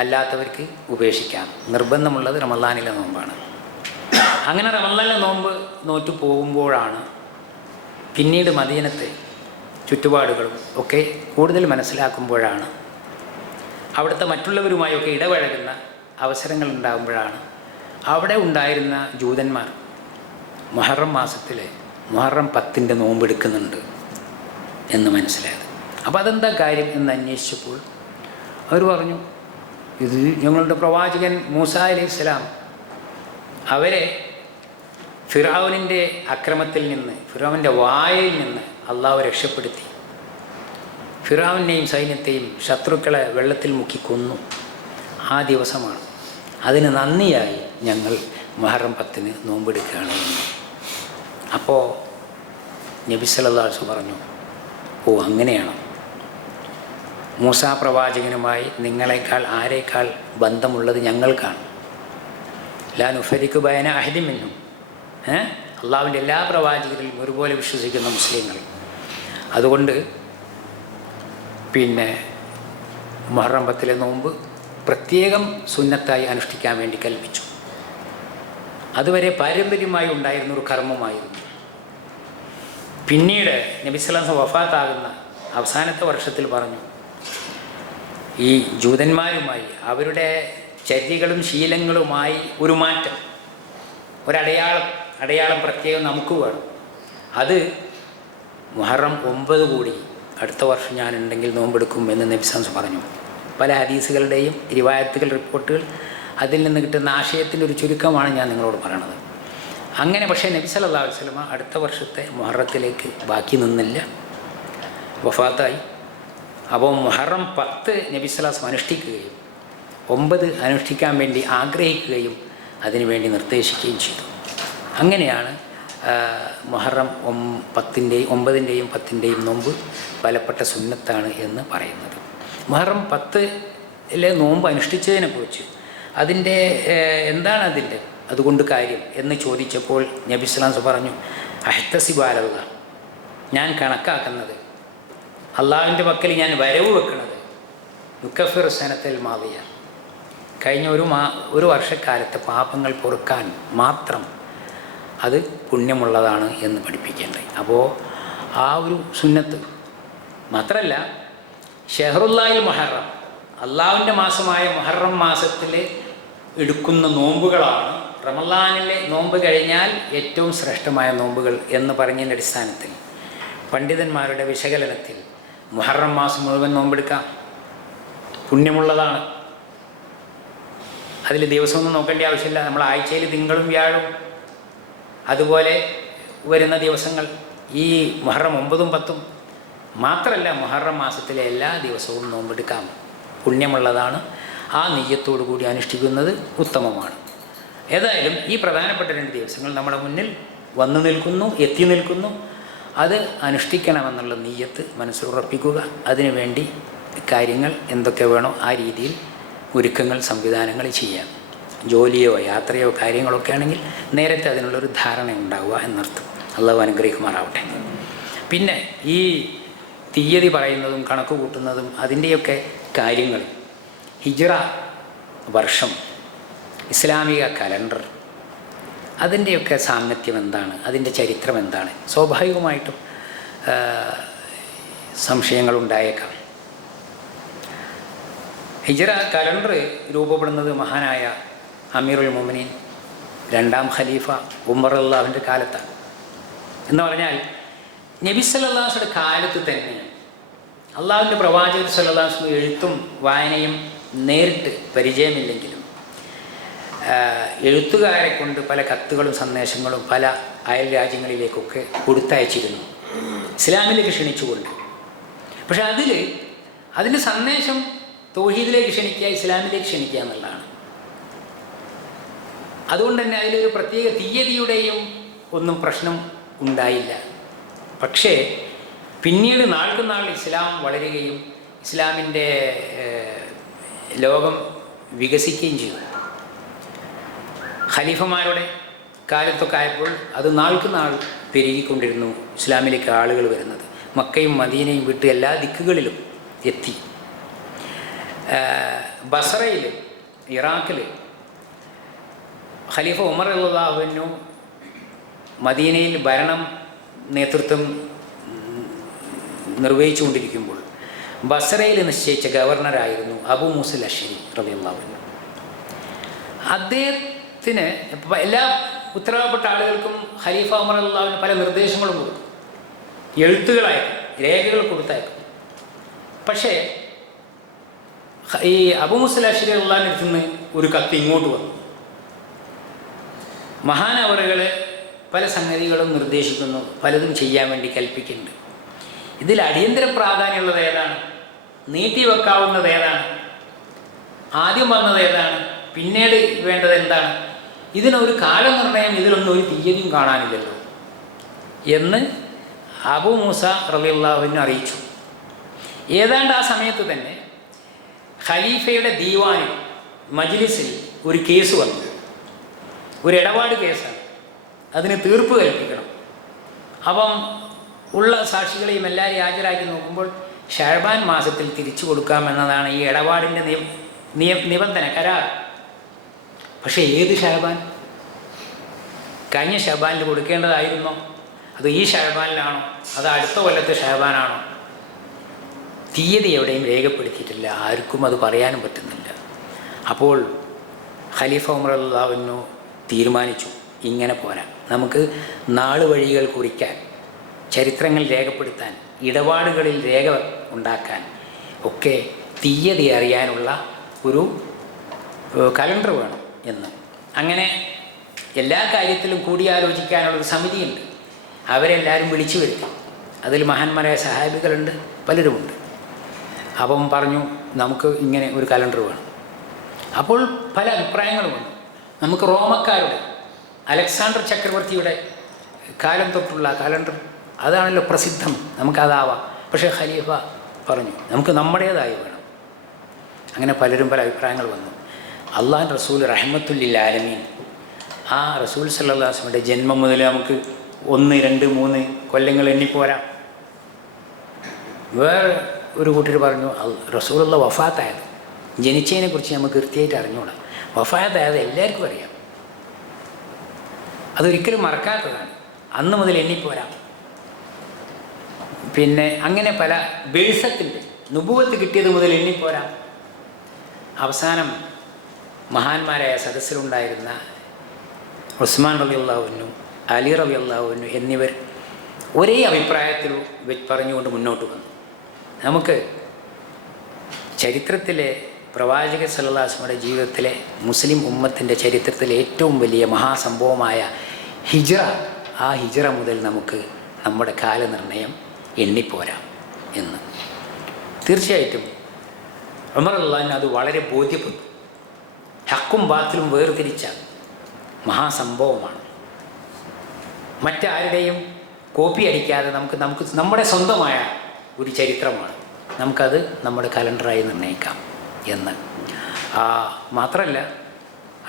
അല്ലാത്തവർക്ക് ഉപേക്ഷിക്കാം. നിർബന്ധമുള്ളത് റമളാനിലെ നോമ്പാണ്. അങ്ങനെ റമളാനിലെ നോമ്പ് നോറ്റു പോകുമ്പോഴാണ് പിന്നീട് മദീനത്തെ ചുറ്റുപാടുകളും ഒക്കെ കൂടുതൽ മനസ്സിലാക്കുമ്പോഴാണ്, അവിടുത്തെ മറ്റുള്ളവരുമായൊക്കെ ഇടപഴകുന്ന അവസരങ്ങൾ ഉണ്ടാകുമ്പോഴാണ് അവിടെ ഉണ്ടായിരുന്ന ജൂതന്മാർ മുഹറം മാസത്തിലെ മുഹറം 10ൻ്റെ നോമ്പെടുക്കുന്നുണ്ട് എന്ന് മനസ്സിലായത്. അപ്പോൾ അതെന്താ കാര്യം എന്ന് അന്വേഷിച്ചപ്പോൾ അവർ പറഞ്ഞു, ഇത് ഞങ്ങളുടെ പ്രവാചകൻ മൂസാ അലൈഹിസ്സലാം അവരെ ഫിർഔനിൻ്റെ അക്രമത്തിൽ നിന്ന്, ഫിർഔൻ്റെ വായയിൽ നിന്ന് അള്ളാഹു രക്ഷപ്പെടുത്തി. ഫിർഔനെയും സൈന്യത്തെയും ശത്രുക്കളെ വെള്ളത്തിൽ മുക്കി കൊന്നു. ആ ദിവസമാണ്. അതിന് നന്ദിയായി ഞങ്ങൾ മുഹറം 10ന് നോമ്പെടുക്കുകയാണ് എന്ന്. അപ്പോൾ നബി സല്ലല്ലാഹു അലൈഹി വസല്ലം പറഞ്ഞു, ഓ അങ്ങനെയാണോ? മൂസാ പ്രവാചകനുമായി നിങ്ങളെക്കാൾ ആരേക്കാൾ ബന്ധമുള്ളത് ഞങ്ങൾക്കാണ്. ലാ നുഫരിഖു ബൈന അഹദിൻ മിൻഹും. അള്ളാഹുവിൻ്റെ എല്ലാ പ്രവാചകരിലും ഒരുപോലെ വിശ്വസിക്കുന്ന മുസ്ലിങ്ങൾ. അതുകൊണ്ട് പിന്നെ മുഹറം 10ലെ നോമ്പ് പ്രത്യേകം സുന്നത്തായി അനുഷ്ഠിക്കാൻ വേണ്ടി കൽപ്പിച്ചു. അതുവരെ പാരമ്പര്യമായി ഉണ്ടായിരുന്നൊരു കർമ്മമായിരുന്നു. പിന്നീട് നബി സല്ലല്ലാഹു അലൈഹി വസല്ലം വഫാത്താകുന്ന അവസാനത്തെ വർഷത്തിൽ പറഞ്ഞു, ഈ ജൂതന്മാരുമായി അവരുടെ ചര്യകളും ശീലങ്ങളുമായി ഒരു മാറ്റം, ഒരടയാളം പ്രത്യേകം നമുക്ക് വേണം. അത് മുഹറം 9 കൂടി അടുത്ത വർഷം ഞാനുണ്ടെങ്കിൽ നോമ്പെടുക്കും എന്ന് നബി സല്ലല്ലാഹു അലൈഹി വസല്ലം പറഞ്ഞു. പല ഹദീസുകളുടെയും റിവായത്തുകൾ, റിപ്പോർട്ടുകൾ, അതിൽ നിന്ന് കിട്ടുന്ന ആശയത്തിൻ്റെ ഒരു ചുരുക്കമാണ് ഞാൻ നിങ്ങളോട് പറയണത്. അങ്ങനെ പക്ഷേ നബി സല്ലല്ലാഹു അലൈഹി വസല്ലം അടുത്ത വർഷത്തെ മുഹറത്തിലേക്ക് ബാക്കി നിന്നില്ല, വഫാത്തായി. അപ്പോൾ മുഹറം 10 നബി സല്ലല്ലാഹു അലൈഹി വസല്ലം അനുഷ്ഠിക്കുകയും 9 അനുഷ്ഠിക്കാൻ വേണ്ടി ആഗ്രഹിക്കുകയും അതിനുവേണ്ടി നിർദ്ദേശിക്കുകയും ചെയ്തു. അങ്ങനെയാണ് മുഹറം 9ൻ്റെയും 10ൻ്റെയും നോമ്പ് ബലപ്പെട്ട സുന്നത്താണ് എന്ന് പറയുന്നത്. മുഹറം 10ലെ നോമ്പ് അനുഷ്ഠിച്ചതിനെക്കുറിച്ച് അതിൻ്റെ എന്താണ് അതുകൊണ്ട് കാര്യം എന്ന് ചോദിച്ചപ്പോൾ നബി സല്ലല്ലാഹു അലൈഹി വസല്ലം പറഞ്ഞു, അഹ്തസിബു അലല്ലാഹ്, ഞാൻ കണക്കാക്കുന്നത്, അള്ളാഹുവിൻ്റെ പക്കൽ ഞാൻ വരവ് വെക്കുന്നത്, യുക്കഫിർ സനത്തിൽ മാവിയ, കഴിഞ്ഞ ഒരു വർഷക്കാലത്തെ പാപങ്ങൾ പൊറുക്കാൻ മാത്രം അത് പുണ്യമുള്ളതാണ് എന്ന് പഠിപ്പിക്കേണ്ടത്. അപ്പോൾ ആ ഒരു സുന്നത്ത് മാത്രമല്ല, ഷഹറുല്ലാഹിൽ മുഹറം, അള്ളാഹുവിൻ്റെ മാസമായ മുഹറം മാസത്തിൽ എടുക്കുന്ന നോമ്പുകളാണ് റമളാനിലെ നോമ്പ് കഴിഞ്ഞാൽ ഏറ്റവും ശ്രേഷ്ഠമായ നോമ്പുകൾ എന്ന് പറഞ്ഞതിൻ്റെ അടിസ്ഥാനത്തിൽ പണ്ഡിതന്മാരുടെ വിശകലനത്തിൽ മുഹറം മാസം മുഴുവൻ നോമ്പെടുക്കാം, പുണ്യമുള്ളതാണ്. അതിൽ ദിവസമൊന്നും നോക്കേണ്ട ആവശ്യമില്ല. നമ്മൾ ആഴ്ചയിൽ തിങ്കളും വ്യാഴവും അതുപോലെ വരുന്ന ദിവസങ്ങൾ ഈ മുഹറം 9ഉം 10ഉം മാത്രമല്ല, മുഹറം മാസത്തിലെ എല്ലാ ദിവസവും നോമ്പെടുക്കാം, പുണ്യമുള്ളതാണ്. ആ നെയ്യത്തോടു കൂടി അനുഷ്ഠിക്കുന്നത് ഉത്തമമാണ്. ഏതായാലും ഈ പ്രധാനപ്പെട്ട 2 ദിവസങ്ങൾ നമ്മുടെ മുന്നിൽ വന്നു നിൽക്കുന്നു, എത്തി നിൽക്കുന്നു. അത് അനുഷ്ഠിക്കണമെന്നുള്ള നെയ്യത്ത് മനസ്സിലുറപ്പിക്കുക. അതിനുവേണ്ടി കാര്യങ്ങൾ എന്തൊക്കെ വേണോ ആ രീതിയിൽ ഒരുക്കങ്ങൾ, സംവിധാനങ്ങൾ ചെയ്യാം. ജോലിയോ യാത്രയോ കാര്യങ്ങളൊക്കെ ആണെങ്കിൽ നേരത്തെ അതിനുള്ളൊരു ധാരണ ഉണ്ടാവുക എന്നർത്ഥം. അള്ളാഹു അനുഗ്രഹിക്കുമാറാവട്ടെ. പിന്നെ ഈ തീയതി പറയുന്നതും കണക്ക് കൂട്ടുന്നതും അതിൻ്റെയൊക്കെ കാര്യങ്ങൾ, ഹിജ്റ വർഷം, ഇസ്ലാമിക കലണ്ടർ, അതിൻ്റെയൊക്കെ സാങ്കത്യം എന്താണ്, അതിൻ്റെ ചരിത്രം എന്താണ്, സ്വാഭാവികമായിട്ടും സംശയങ്ങളുണ്ടായേക്കാം. ഹിജ്റ കലണ്ടർ രൂപപ്പെടുന്നത് മഹാനായ അമീറുൽ മുഅ്മിനീൻ 2ാം ഖലീഫ ഉമർ റളിയല്ലാഹുവിൻ്റെ കാലത്താണ്. എന്ന് പറഞ്ഞാൽ നബി സല്ലല്ലാഹു അലൈഹി വസല്ലം കാലത്ത് തന്നെ അള്ളാഹുവിൻ്റെ പ്രവാചകർ സല്ലല്ലാഹു അലൈഹി വസല്ലം എഴുത്തും വായനയും നേരിട്ട് പരിചയമില്ലെങ്കിലും എഴുത്തുകാരെ കൊണ്ട് പല കത്തുകളും സന്ദേശങ്ങളും പല അയൽ രാജ്യങ്ങളിലേക്കൊക്കെ കൊടുത്തയച്ചിരുന്നു, ഇസ്ലാമിലേക്ക് ക്ഷണിച്ചുകൊണ്ട്. പക്ഷെ അതിൻ്റെ സന്ദേശം തൗഹീദിലേക്ക് ക്ഷണിക്കുക, ഇസ്ലാമിലേക്ക് ക്ഷണിക്കുക എന്നുള്ളതാണ്. അതുകൊണ്ട് തന്നെ അതിലൊരു പ്രത്യേക തീയതിയുടെയും ഒന്നും പ്രശ്നം ഉണ്ടായില്ല. പക്ഷേ പിന്നീട് നാൾക്കുനാൾ ഇസ്ലാം വളരുകയും ഇസ്ലാമിൻ്റെ ലോകം വികസിക്കുകയും ചെയ്തു. ഖലീഫമാരുടെ കാലത്തൊക്കെ ആയപ്പോൾ അത് നാൾക്കുനാൾ പെരുകിക്കൊണ്ടിരുന്നു, ഇസ്ലാമിലേക്ക് ആളുകൾ വരുന്നത്. മക്കയും മദീനയും വിട്ട് എല്ലാ ദിക്കുകളിലും എത്തി. ബസറയിൽ, ഇറാഖിൽ ഖലീഫ ഉമർ റളിയല്ലാഹു അൻഹു മദീനയിൽ ഭരണം നേതൃത്വം നിർവഹിച്ചുകൊണ്ടിരിക്കുമ്പോൾ ബസറയിൽ നിശ്ചയിച്ച ഗവർണറായിരുന്നു അബൂ മൂസൽ അശ്ശരി റളിയല്ലാഹു അൻഹു. അദ്ദേഹത്തിന് എല്ലാ ഉത്തരവാദപ്പെട്ട ആളുകൾക്കും ഖലീഫ ഉമർ റളിയല്ലാഹു അൻഹു പല നിർദ്ദേശങ്ങളും കൊടുത്തു, എഴുത്തുകളായിരുന്നു, രേഖകൾ കൊടുത്തായിരുന്നു. പക്ഷേ ഈ അബൂ മൂസൽ അശ്ശരി റളിയല്ലാഹു അൻഹു അടുത്ത് നിന്ന് ഒരു കത്ത് ഇങ്ങോട്ട് വന്നു. മഹാനവറുകൾ പല സംഗതികളും നിർദ്ദേശിക്കുന്നു, പലതും ചെയ്യാൻ വേണ്ടി കൽപ്പിക്കുന്നുണ്ട്. ഇതിൽ അടിയന്തര പ്രാധാന്യമുള്ളത് ഏതാണ്, നീട്ടിവെക്കാവുന്നത് ഏതാണ്, ആദ്യം വന്നത് ഏതാണ്, പിന്നീട് വേണ്ടത് എന്താണ്, ഇതിനൊരു കാലനിർണയം, ഇതിലൊന്നും ഒരു തീയതിയും കാണാനില്ലല്ലോ എന്ന് അബൂ മൂസ റളിയല്ലാഹു അൻഹു അറിയിച്ചു. ഏതാണ്ട് ആ സമയത്ത് തന്നെ ഖലീഫയുടെ ദീവാനിൽ, മജ്ലിസിൽ ഒരു കേസ് വന്നു. ഒരു ഇടപാട് കേസാണ്, അതിന് തീർപ്പ് കൽപ്പിക്കണം. അപ്പം ഉള്ള സാക്ഷികളെയും എല്ലാവരെയും ഹാജരാക്കി നോക്കുമ്പോൾ ഷഅബാൻ മാസത്തിൽ തിരിച്ചു കൊടുക്കാമെന്നതാണ് ഈ ഇടപാടിൻ്റെ നിബന്ധന, കരാർ. പക്ഷേ ഏത് ഷഅബാൻ? കഴിഞ്ഞ ഷഅബാനിൽ കൊടുക്കേണ്ടതായിരുന്നോ? അത് ഈ ഷഅബാനിലാണോ? അത് അടുത്ത കൊല്ലത്തെ ഷഅബാനാണോ? തീയതി എവിടെയും രേഖപ്പെടുത്തിയിട്ടില്ല, ആർക്കും അത് പറയാനും പറ്റുന്നില്ല. അപ്പോൾ ഖലീഫ ഉമർ റളിയല്ലാഹു അൻഹു തീരുമാനിച്ചു, ഇങ്ങനെ പോരാ, നമുക്ക് നാളുവഴികൾ കുറിക്കാൻ, ചരിത്രങ്ങൾ രേഖപ്പെടുത്താൻ, ഇടപാടുകളിൽ രേഖ ഉണ്ടാക്കാൻ ഒക്കെ തീയതി അറിയാനുള്ള ഒരു കലണ്ടർ വേണം എന്ന്. അങ്ങനെ എല്ലാ കാര്യത്തിലും കൂടിയാലോചിക്കാനുള്ളൊരു സമിതിയുണ്ട്. അവരെല്ലാവരും വിളിച്ചു വരുത്തി. അതിൽ മഹാന്മാരായ സഹാബികളുണ്ട്, പലരുമുണ്ട്. അപ്പം പറഞ്ഞു, നമുക്ക് ഇങ്ങനെ ഒരു കലണ്ടർ വേണം. അപ്പോൾ പല അഭിപ്രായങ്ങളും വന്നു. നമുക്ക് റോമക്കാരുടെ, അലക്സാണ്ടർ ചക്രവർത്തിയുടെ കാലം തൊട്ടുള്ള കലണ്ടർ, അതാണല്ലോ പ്രസിദ്ധം, നമുക്കതാവാം. പക്ഷേ ഖലീഫ പറഞ്ഞു, നമുക്ക് നമ്മുടേതായി വേണം. അങ്ങനെ പലരും പല അഭിപ്രായങ്ങൾ വന്നു. അള്ളാഹു റസൂൽ റഹ്മത്തുൽ ലിൽ ആലമീൻ, ആ റസൂൽ സല്ലല്ലാഹു അലൈഹി വസല്ലമയുടെ ജന്മം മുതൽ നമുക്ക് 1, 2, 3 കൊല്ലങ്ങൾ എണ്ണിപ്പോരാം. വേറെ ഒരു കൂട്ടർ പറഞ്ഞു, റസൂലുള്ള വഫാത്തായത്, ജനിച്ചതിനെക്കുറിച്ച് നമുക്ക് കൃത്യമായിട്ട് അറിഞ്ഞൂടാ. വഫാത്തായത് എല്ലാവർക്കും അറിയാം, അതൊരിക്കലും മറക്കാത്തതാണ്, അന്ന് മുതൽ എണ്ണിപ്പോരാം. പിന്നെ അങ്ങനെ പല ബെഴ്സത്തിൻ്റെ നുബുവത്ത് കിട്ടിയത് മുതൽ എണ്ണിപ്പോരാം. അവസാനം മഹാന്മാരായ സദസ്സിലുണ്ടായിരുന്ന ഉസ്മാൻ റളിയല്ലാഹു അൻഹു, അലി റളിയല്ലാഹു അൻഹു എന്നിവർ ഒരേ അഭിപ്രായത്തിൽ പറഞ്ഞുകൊണ്ട് മുന്നോട്ട് വന്നു. നമുക്ക് ചരിത്രത്തിലെ പ്രവാചക സല്ലല്ലാഹു അലൈഹി വസല്ലമയുടെ ജീവിതത്തിലെ, മുസ്ലിം ഉമ്മത്തിൻ്റെ ചരിത്രത്തിലെ ഏറ്റവും വലിയ മഹാസംഭവമായ ഹിജ്റ, ആ ഹിജ്റ മുതൽ നമുക്ക് നമ്മുടെ കാലനിർണയം എണ്ണിപ്പോരാ എന്ന്. തീർച്ചയായിട്ടും ഉമർ റളിയല്ലാഹു അത് വളരെ ബോധ്യപ്പെട്ടു. ഹക്കും ബാത്തിലും വേർതിരിച്ച മഹാസംഭവമാണ്. മറ്റാരുടെയും കോപ്പി അടിക്കാതെ നമുക്ക് നമ്മുടെ സ്വന്തമായ ഒരു ചരിത്രമാണ്. നമുക്കത് നമ്മുടെ കലണ്ടറായി നിർണ്ണയിക്കാം എന്ന്. മാത്രമല്ല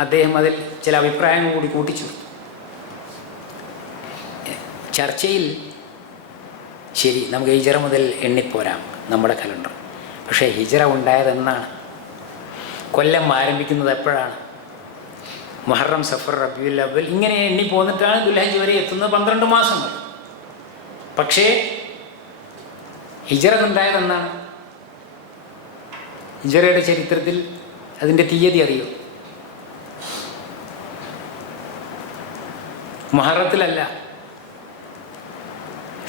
അദ്ദേഹം അതിൽ ചില അഭിപ്രായങ്ങൾ കൂടി കൂട്ടിച്ചു. ചർച്ചയിൽ ശരി, നമുക്ക് ഹിജറ മുതൽ എണ്ണിപ്പോരാം നമ്മുടെ കലണ്ടർ. പക്ഷേ ഹിജറ ഉണ്ടായതെന്നാണ്? കൊല്ലം ആരംഭിക്കുന്നത് എപ്പോഴാണ്? മുഹറം, സഫർ, റബീഉൽ അവ്വൽ ഇങ്ങനെ എണ്ണി പോന്നിട്ടാണ് ദുൽഹജ്ജ് വരെ എത്തുന്നത്. 12 മാസങ്ങൾ. പക്ഷേ ഹിജറ ഉണ്ടായതെന്നാണ്? ഹിജറയുടെ ചരിത്രത്തിൽ അതിൻ്റെ തീയതി അറിയോ? മുഹറത്തിലല്ല,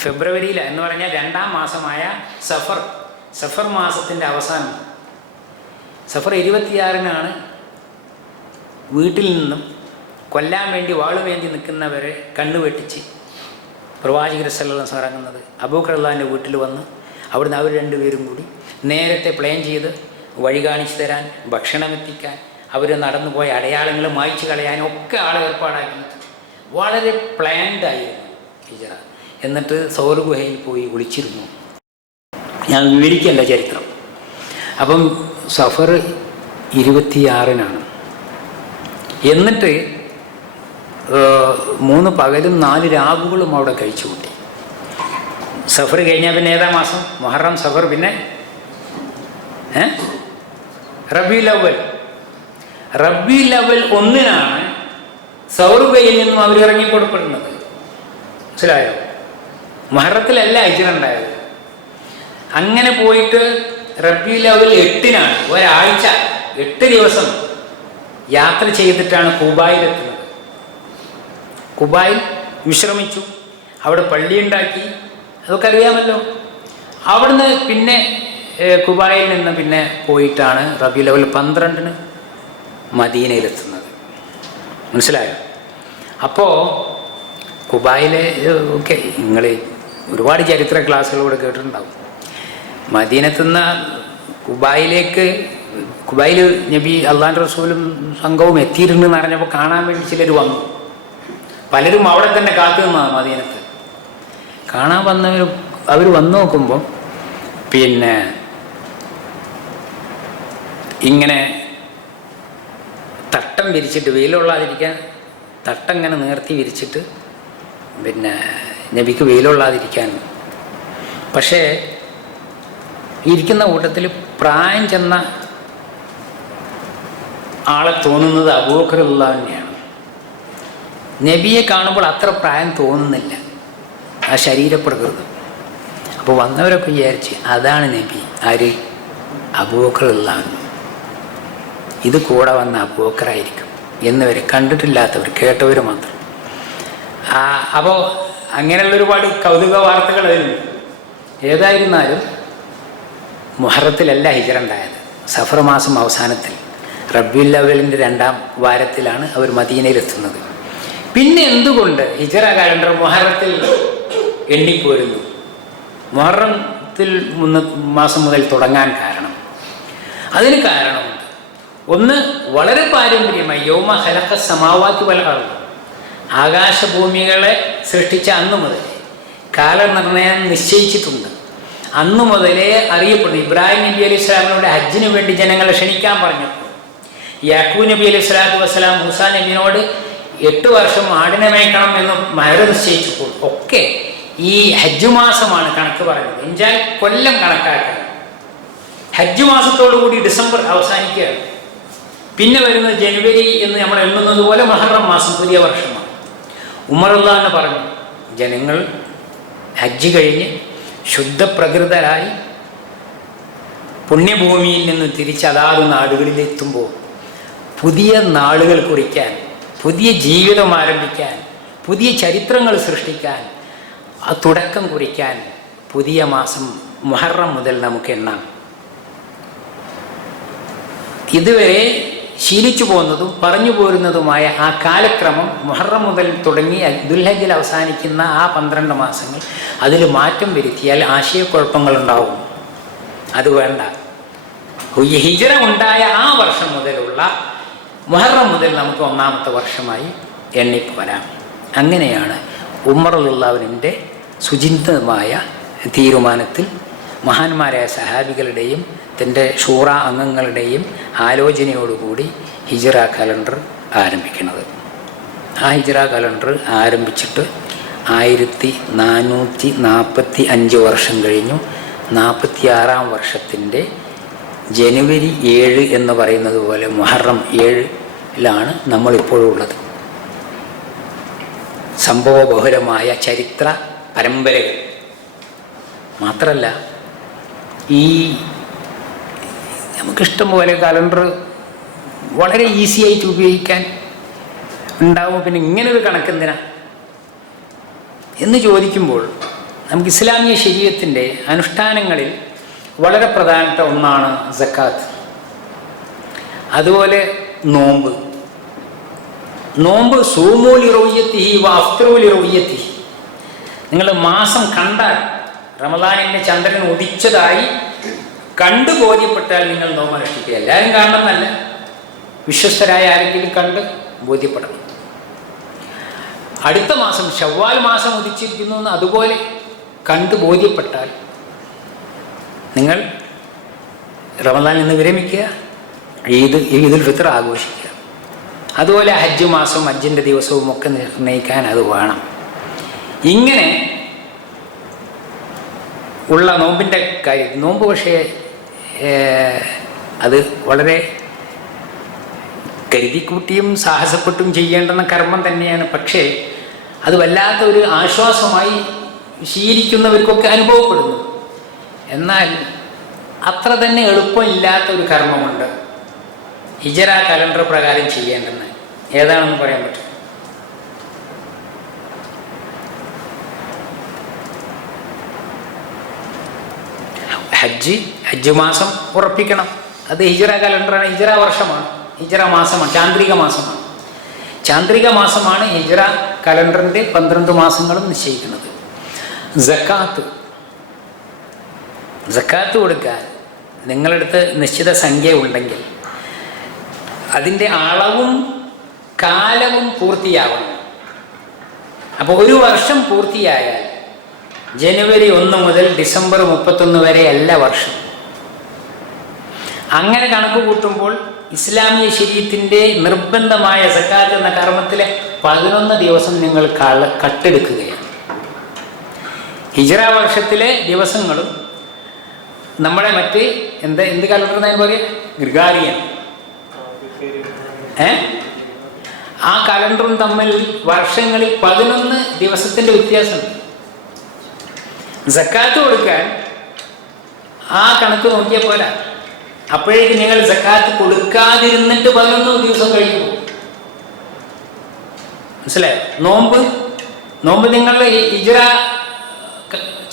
ഫെബ്രുവരിയില. എന്ന് പറഞ്ഞാൽ 2ാം മാസമായ സഫർ മാസത്തിൻ്റെ അവസാനം. സഫർ 26-നാണ് വീട്ടിൽ നിന്നും കൊല്ലാൻ വേണ്ടി വാളുവേന്തി നിൽക്കുന്നവരെ കണ്ണുവെട്ടിച്ച് പ്രവാചകർ സല്ലല്ലാഹു അലൈഹി വസല്ലം ഇറങ്ങുന്നത്. അബൂബക്കർ റളിയല്ലാഹുവിൻ്റെ വീട്ടിൽ വന്ന് അവിടുന്ന് അവർ രണ്ടുപേരും കൂടി നേരത്തെ പ്ലാൻ ചെയ്ത് വഴി കാണിച്ചു തരാൻ, ഭക്ഷണം എത്തിക്കാൻ, അവർ നടന്നു പോയ അടയാളങ്ങൾ മായ്ച്ചു കളയാനും ഒക്കെ ആൾ ഏർപ്പാടാക്കിയിട്ട് വളരെ പ്ലാൻഡായിരുന്നു ഹിജറ. എന്നിട്ട് സൗർ ഗുഹയിൽ പോയി ഒളിച്ചിരുന്നു. ഞാൻ വിവരിക്കല്ല ചരിത്രം. അപ്പം സഫർ 26-നാണ്. എന്നിട്ട് 3 പകലും 4 രാവുകളും അവിടെ കഴിച്ചു കൂട്ടി. സഫർ കഴിഞ്ഞാൽ പിന്നെ ഏതാ മാസം? മുഹറം, സഫർ, പിന്നെ റബീഉൽ അവ്വൽ. റബീഉൽ അവ്വൽ 1-നാണ് സൗർ ഗുഹയിൽ നിന്നും അവർ ഇറങ്ങി പുറപ്പെടുന്നത്. മനസ്സിലായോ? മുഹറത്തിലല്ല ഹിജ്റ ഉണ്ടായത്. അങ്ങനെ പോയിട്ട് റബീഉൽ അവ്വൽ 8-നാണ്, ഒരാഴ്ച 8 ദിവസം യാത്ര ചെയ്തിട്ടാണ് കുബായിലെത്തുന്നത്. കുബായിൽ വിശ്രമിച്ചു, അവിടെ പള്ളിയുണ്ടാക്കി, അതൊക്കെ അറിയാമല്ലോ. അവിടുന്ന് പിന്നെ കുബായിൽ നിന്ന് പിന്നെ പോയിട്ടാണ് റബീഉൽ അവ്വൽ 12-ന് മദീനയിലെത്തുന്നത്. മനസ്സിലായോ? അപ്പോൾ കുബായിലെ ഒക്കെ നിങ്ങൾ ഒരുപാട് ചരിത്ര ക്ലാസ്സുകളോട് കേട്ടിട്ടുണ്ടാവും. മദീനത്തുനിന്ന് കുബായിൽ നബി അള്ളാഹുവിൻ്റെ റസൂലും സംഘവും എത്തിയിട്ടുണ്ടെന്ന് അറിഞ്ഞപ്പോൾ കാണാൻ വേണ്ടി ചിലർ വന്നു. പലരും അവിടെ തന്നെ കാത്തു നിന്നതാണ് മദീനത്ത്. കാണാൻ അവർ വന്നു നോക്കുമ്പോൾ പിന്നെ ഇങ്ങനെ തട്ടം വിരിച്ചിട്ട്, വെയിലുള്ളാതിരിക്കാൻ തട്ടങ്ങനെ നേർത്തി വിരിച്ചിട്ട്, പിന്നെ നബിക്ക് വെയിലുള്ളാതിരിക്കാൻ. പക്ഷേ ഇരിക്കുന്ന കൂട്ടത്തിൽ പ്രായം ചെന്ന ആളെ തോന്നുന്നത് അബൂബക്കർ റളിയല്ലാഹുവിനെയാണ്. നബിയെ കാണുമ്പോൾ അത്ര പ്രായം തോന്നുന്നില്ല, ആ ശരീരപ്രകൃതം. അപ്പോൾ വന്നവരൊക്കെ വിചാരിച്ച് അതാണ് നബി. ആര്? അബൂബക്കർ റളിയല്ലാഹു. ഇത് കൂടെ വന്ന അബൂബക്കറായിരിക്കും എന്നിവരെ കണ്ടിട്ടില്ലാത്തവർ, കേട്ടവർ മാത്രം. അപ്പോൾ അങ്ങനെയുള്ള ഒരുപാട് കൗതുക വാർത്തകൾ അതിലുണ്ട്. ഏതായിരുന്നാലും മുഹറത്തിലല്ല ഹിജ്റ ഉണ്ടായത്, സഫർ മാസം അവസാനത്തിൽ റബീഉൽ അവ്വലിൻ്റെ 2ാം വാരത്തിലാണ് അവർ മദീനയിലെത്തുന്നത്. പിന്നെ എന്തുകൊണ്ട് ഹിജ്റ കലണ്ടർ മുഹറത്തിൽ എണ്ണിപ്പോരുന്നു? മുഹറത്തിൽ മാസം മുതൽ തുടങ്ങാൻ കാരണം, അതിന് കാരണമുണ്ട്. ഒന്ന്, വളരെ പാരമ്പര്യമായി യൗമ ഖലഖ സമാവാതി വൽ അർദ്, ആകാശഭൂമികളെ സൃഷ്ടിച്ച അന്ന് മുതൽ കാലനിർണയം നിശ്ചയിച്ചിട്ടുണ്ട്. അന്നു മുതലേ അറിയപ്പെടുന്നു. ഇബ്രാഹിം നബി അലൈഹി സ്വലാമിനോട് ഹജ്ജിന് വേണ്ടി ജനങ്ങളെ ക്ഷണിക്കാൻ പറഞ്ഞപ്പോൾ, യാക്കൂബ് നബി അലൈഹി സ്വലാത്തു വസ്സലാം മൂസാ നബിനോട് 8 വർഷം ആടിനെ മേയ്ക്കണം എന്ന് മഹർ നിശ്ചയിച്ചപ്പോൾ ഒക്കെ ഈ ഹജ്ജ് മാസമാണ് കണക്ക് പറയുന്നത്. എന്നുവെച്ചാൽ കൊല്ലം കണക്കാക്കാൻ ഹജ്ജ് മാസത്തോടുകൂടി ഡിസംബർ അവസാനിക്കുകയാണ്. പിന്നെ വരുന്നത് ജനുവരി എന്ന് നമ്മൾ എണ്ണുന്നത് പോലെ മുഹറം മാസം പുതിയ വർഷമാണ്. ഉമർ റളിയല്ലാഹു പറഞ്ഞു, ജനങ്ങൾ ഹജ്ജ് കഴിഞ്ഞ് ശുദ്ധപ്രകൃതരായി പുണ്യഭൂമിയിൽ നിന്ന് തിരിച്ച് അതാത് നാടുകളിലെത്തുമ്പോൾ പുതിയ നാളുകൾ കുറിക്കാൻ, പുതിയ ജീവിതം ആരംഭിക്കാൻ, പുതിയ ചരിത്രങ്ങൾ സൃഷ്ടിക്കാൻ, ആ തുടക്കം കുറിക്കാൻ പുതിയ മാസം മുഹറം മുതൽ നമുക്ക് എണ്ണാം. ഇതുവരെ ശീലിച്ചു പോകുന്നതും പറഞ്ഞു പോരുന്നതുമായ ആ കാലക്രമം മുഹറം മുതൽ തുടങ്ങി ദുൽഹജ്ജിൽ അവസാനിക്കുന്ന ആ 12 മാസങ്ങൾ അതിൽ മാറ്റം വരുത്തിയാൽ ആശയക്കുഴപ്പങ്ങളുണ്ടാവും. അത് വേണ്ട. ഹിജ്റ ഉണ്ടായ ആ വർഷം മുതലുള്ള മുഹറം മുതൽ നമുക്ക് 1-ാമത്തെ വർഷമായി എണ്ണിപ്പോരാം. അങ്ങനെയാണ് ഉമർ റളിയല്ലാഹുവിൻ്റെ സുചിന്തമായ തീരുമാനത്തിൽ മഹാന്മാരായ സഹാബികളുടെയും തൻ്റെ ഷൂറ അംഗങ്ങളുടെയും ആലോചനയോടുകൂടി ഹിജ്റ കലണ്ടർ ആരംഭിക്കുന്നത്. ആ ഹിജ്റ കലണ്ടർ ആരംഭിച്ചിട്ട് 1445 വർഷം കഴിഞ്ഞു. 46-ാം വർഷത്തിൻ്റെ ജനുവരി 7 എന്ന് പറയുന്നത് പോലെ മുഹറം 7-ലാണ് നമ്മളിപ്പോഴും ഉള്ളത്. സംഭവബഹുലമായ ചരിത്ര പരമ്പരകൾ മാത്രമല്ല, ഈ നമുക്കിഷ്ടം പോലെ കലണ്ടർ വളരെ ഈസി ആയിട്ട് ഉപയോഗിക്കാൻ ഉണ്ടാവും. പിന്നെ ഇങ്ങനൊരു കണക്കെന്തിനാ എന്ന് ചോദിക്കുമ്പോൾ നമുക്ക് ഇസ്ലാമിക ശരീഅത്തിൻ്റെ അനുഷ്ഠാനങ്ങളിൽ വളരെ പ്രധാനപ്പെട്ട ഒന്നാണ് സക്കാത്ത്. അതുപോലെ നോമ്പ്. സൂമൂലി റൂയത്തിഹി വഅഫ്തിറൂലി റൂയത്തിഹി. നിങ്ങൾ മാസം കണ്ടാൽ, റമദാനിൻ്റെ ചന്ദ്രൻ ഉദിച്ചതായി കണ്ടു ബോധ്യപ്പെട്ടാൽ നിങ്ങൾ നോമ്പ് അനുഷ്ഠിക്കുക. എല്ലാവരും കാണണമെന്നല്ല, വിശ്വസ്തരായ ആരെങ്കിലും കണ്ട് ബോധ്യപ്പെടണം. അടുത്ത മാസം ശവ്വാൽ മാസം ഉദിച്ചിരിക്കുന്നു എന്ന് അതുപോലെ കണ്ടു ബോധ്യപ്പെട്ടാൽ നിങ്ങൾ റമദാനിൽ നിന്ന് വിരമിക്കുക, ഈദുൽ ഫിത്ർ ആഘോഷിക്കുക. അതുപോലെ ഹജ്ജ് മാസവും ഹജ്ജിൻ്റെ ദിവസവും ഒക്കെ നിർണ്ണയിക്കാൻ അത് വേണം. ഇങ്ങനെ ഉള്ള നോമ്പിൻ്റെ കാര്യം, നോമ്പ് പക്ഷേ അത് വളരെ കരുതിക്കൂട്ടിയും സാഹസപ്പെട്ടും ചെയ്യേണ്ടുന്ന കർമ്മം തന്നെയാണ്. പക്ഷേ അത് വല്ലാത്ത ഒരു ആശ്വാസമായി ശീലിക്കുന്നവർക്കൊക്കെ അനുഭവപ്പെടുന്നു. എന്നാൽ അത്ര തന്നെ എളുപ്പമില്ലാത്ത ഒരു കർമ്മമുണ്ട് ഹിജ്റ കലണ്ടർ പ്രകാരം ചെയ്യേണ്ടെന്ന്. ഏതാണെന്ന് പറയാൻ പറ്റും? ഹജ്ജ് മാസം ഉറപ്പിക്കണം. അത് ഹിജ്റ കലണ്ടറാണ്, ഹിജ്റ വർഷമാണ്, ഹിജ്റ മാസമാണ്, ചാന്ദ്രിക മാസമാണ്. ചാന്ദ്രിക മാസമാണ് ഹിജ്റ കലണ്ടറിൻ്റെ 12 മാസങ്ങളും നിശ്ചയിക്കുന്നത്. സക്കാത്ത് കൊടുക്കാൻ നിങ്ങളടുത്ത് നിശ്ചിത സംഖ്യ ഉണ്ടെങ്കിൽ അതിൻ്റെ അളവും കാലവും പൂർത്തിയാവണം. അപ്പോൾ ഒരു വർഷം പൂർത്തിയായാൽ ജനുവരി 1 മുതൽ ഡിസംബർ 31 വരെ എല്ലാ വർഷം. അങ്ങനെ കണക്ക് കൂട്ടുമ്പോൾ ഇസ്ലാമിക ശരീഅത്തിൻ്റെ നിർബന്ധമായ സക്കാത്ത് എന്ന കർമ്മത്തിലെ 11 ദിവസം നിങ്ങൾ കട്ടെടുക്കുകയാണ്. ഹിജ്റ വർഷത്തിലെ ദിവസങ്ങളും നമ്മുടെ മറ്റ് എന്ത് കലണ്ടർ എന്നാലും പറയാം, ഗ്രിഗാരിയൻ, ആ കലണ്ടറും തമ്മിൽ വർഷങ്ങളിൽ 11 ദിവസത്തിൻ്റെ വ്യത്യാസമുണ്ട്. സക്കാത്ത് കൊടുക്കാൻ ആ കണക്ക് നോക്കിയ പോലെ അപ്പോഴേക്ക് നിങ്ങൾ സക്കാത്ത് കൊടുക്കാതിരുന്നിട്ട് 11 ദിവസം കഴിഞ്ഞു പോകും. മനസ്സിലായോ? നോമ്പ് നിങ്ങളുടെ ഹിജ്റ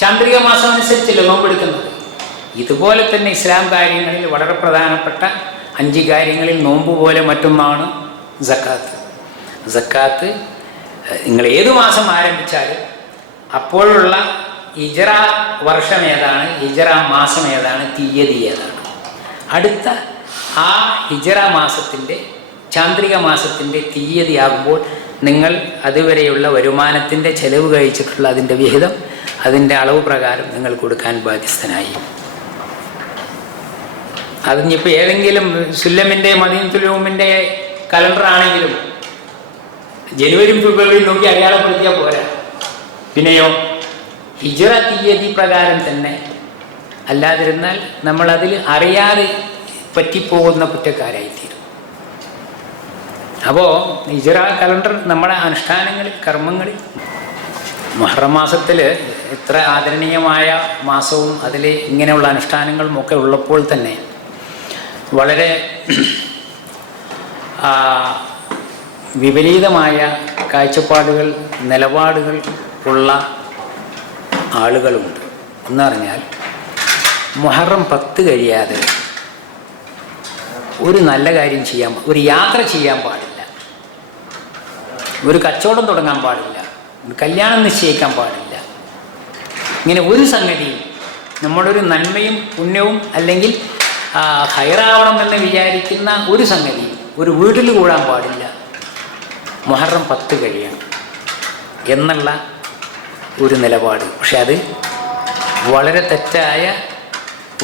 ചാന്ദ്രിക മാസം അനുസരിച്ചല്ലോ നോമ്പ് എടുക്കുന്നത്. ഇതുപോലെ തന്നെ ഇസ്ലാം കാര്യങ്ങളിൽ വളരെ പ്രധാനപ്പെട്ട 5 കാര്യങ്ങളിൽ നോമ്പ് പോലെ മറ്റൊന്നാണ് സക്കാത്ത്. നിങ്ങൾ ഏതു മാസം ആരംഭിച്ചാലും അപ്പോഴുള്ള ഹിജ്റ വർഷം ഏതാണ്, ഹിജ്റ മാസം ഏതാണ്, തീയതി ഏതാണ്, അടുത്ത ആ ഹിജ്റ മാസത്തിൻ്റെ ചാന്ദ്രിക മാസത്തിൻ്റെ തീയതി ആകുമ്പോൾ നിങ്ങൾ അതുവരെയുള്ള വരുമാനത്തിൻ്റെ ചെലവ് കഴിച്ചിട്ടുള്ള അതിൻ്റെ വിഹിതം, അതിൻ്റെ അളവ് പ്രകാരം നിങ്ങൾ കൊടുക്കാൻ ബാധ്യസ്ഥനായി. അതിനിപ്പോൾ ഏതെങ്കിലും സുല്ലമിൻ്റെ മദീനത്തുൽ ഉലൂമിൻ്റെ കലണ്ടർ ആണെങ്കിലും ജനുവരിയും ഫെബ്രുവരിയും നോക്കി അടയാളപ്പെടുത്തിയാൽ പോരാ. പിന്നെയോ ഹിജ്റ തീയതി പ്രകാരം തന്നെ അല്ലാതിരുന്നാൽ നമ്മളതിൽ അറിയാതെ പറ്റിപ്പോകുന്ന കുറ്റക്കാരായിത്തീരും. അപ്പോൾ ഹിജ്റ കലണ്ടർ നമ്മുടെ അനുഷ്ഠാനങ്ങളിൽ, കർമ്മങ്ങളിൽ, മുഹറം മാസത്തിൽ ഇത്ര ആദരണീയമായ മാസവും അതിൽ ഇങ്ങനെയുള്ള അനുഷ്ഠാനങ്ങളും ഒക്കെ ഉള്ളപ്പോൾ തന്നെ വളരെ വിപരീതമായ കാഴ്ചപ്പാടുകൾ, നിലപാടുകൾ ഉള്ള ആളുകളുണ്ട്. എന്ന് പറഞ്ഞാൽ മുഹറം 10 കഴിയാതെ ഒരു നല്ല കാര്യം ഒരു യാത്ര ചെയ്യാൻ പാടില്ല, ഒരു കച്ചവടം തുടങ്ങാൻ പാടില്ല, ഒരു കല്യാണം നിശ്ചയിക്കാൻ പാടില്ല. ഇങ്ങനെ ഒരു സംഗതിയും നമ്മളൊരു നന്മയും പുണ്യവും അല്ലെങ്കിൽ ഹൈറാവണം എന്ന് വിചാരിക്കുന്ന ഒരു സംഗതി ഒരു വീട്ടിൽ കൂടാൻ പാടില്ല. മുഹറം 10 കഴിയണം എന്നുള്ള ഒരു നിലപാട്. പക്ഷെ അത് വളരെ തെറ്റായ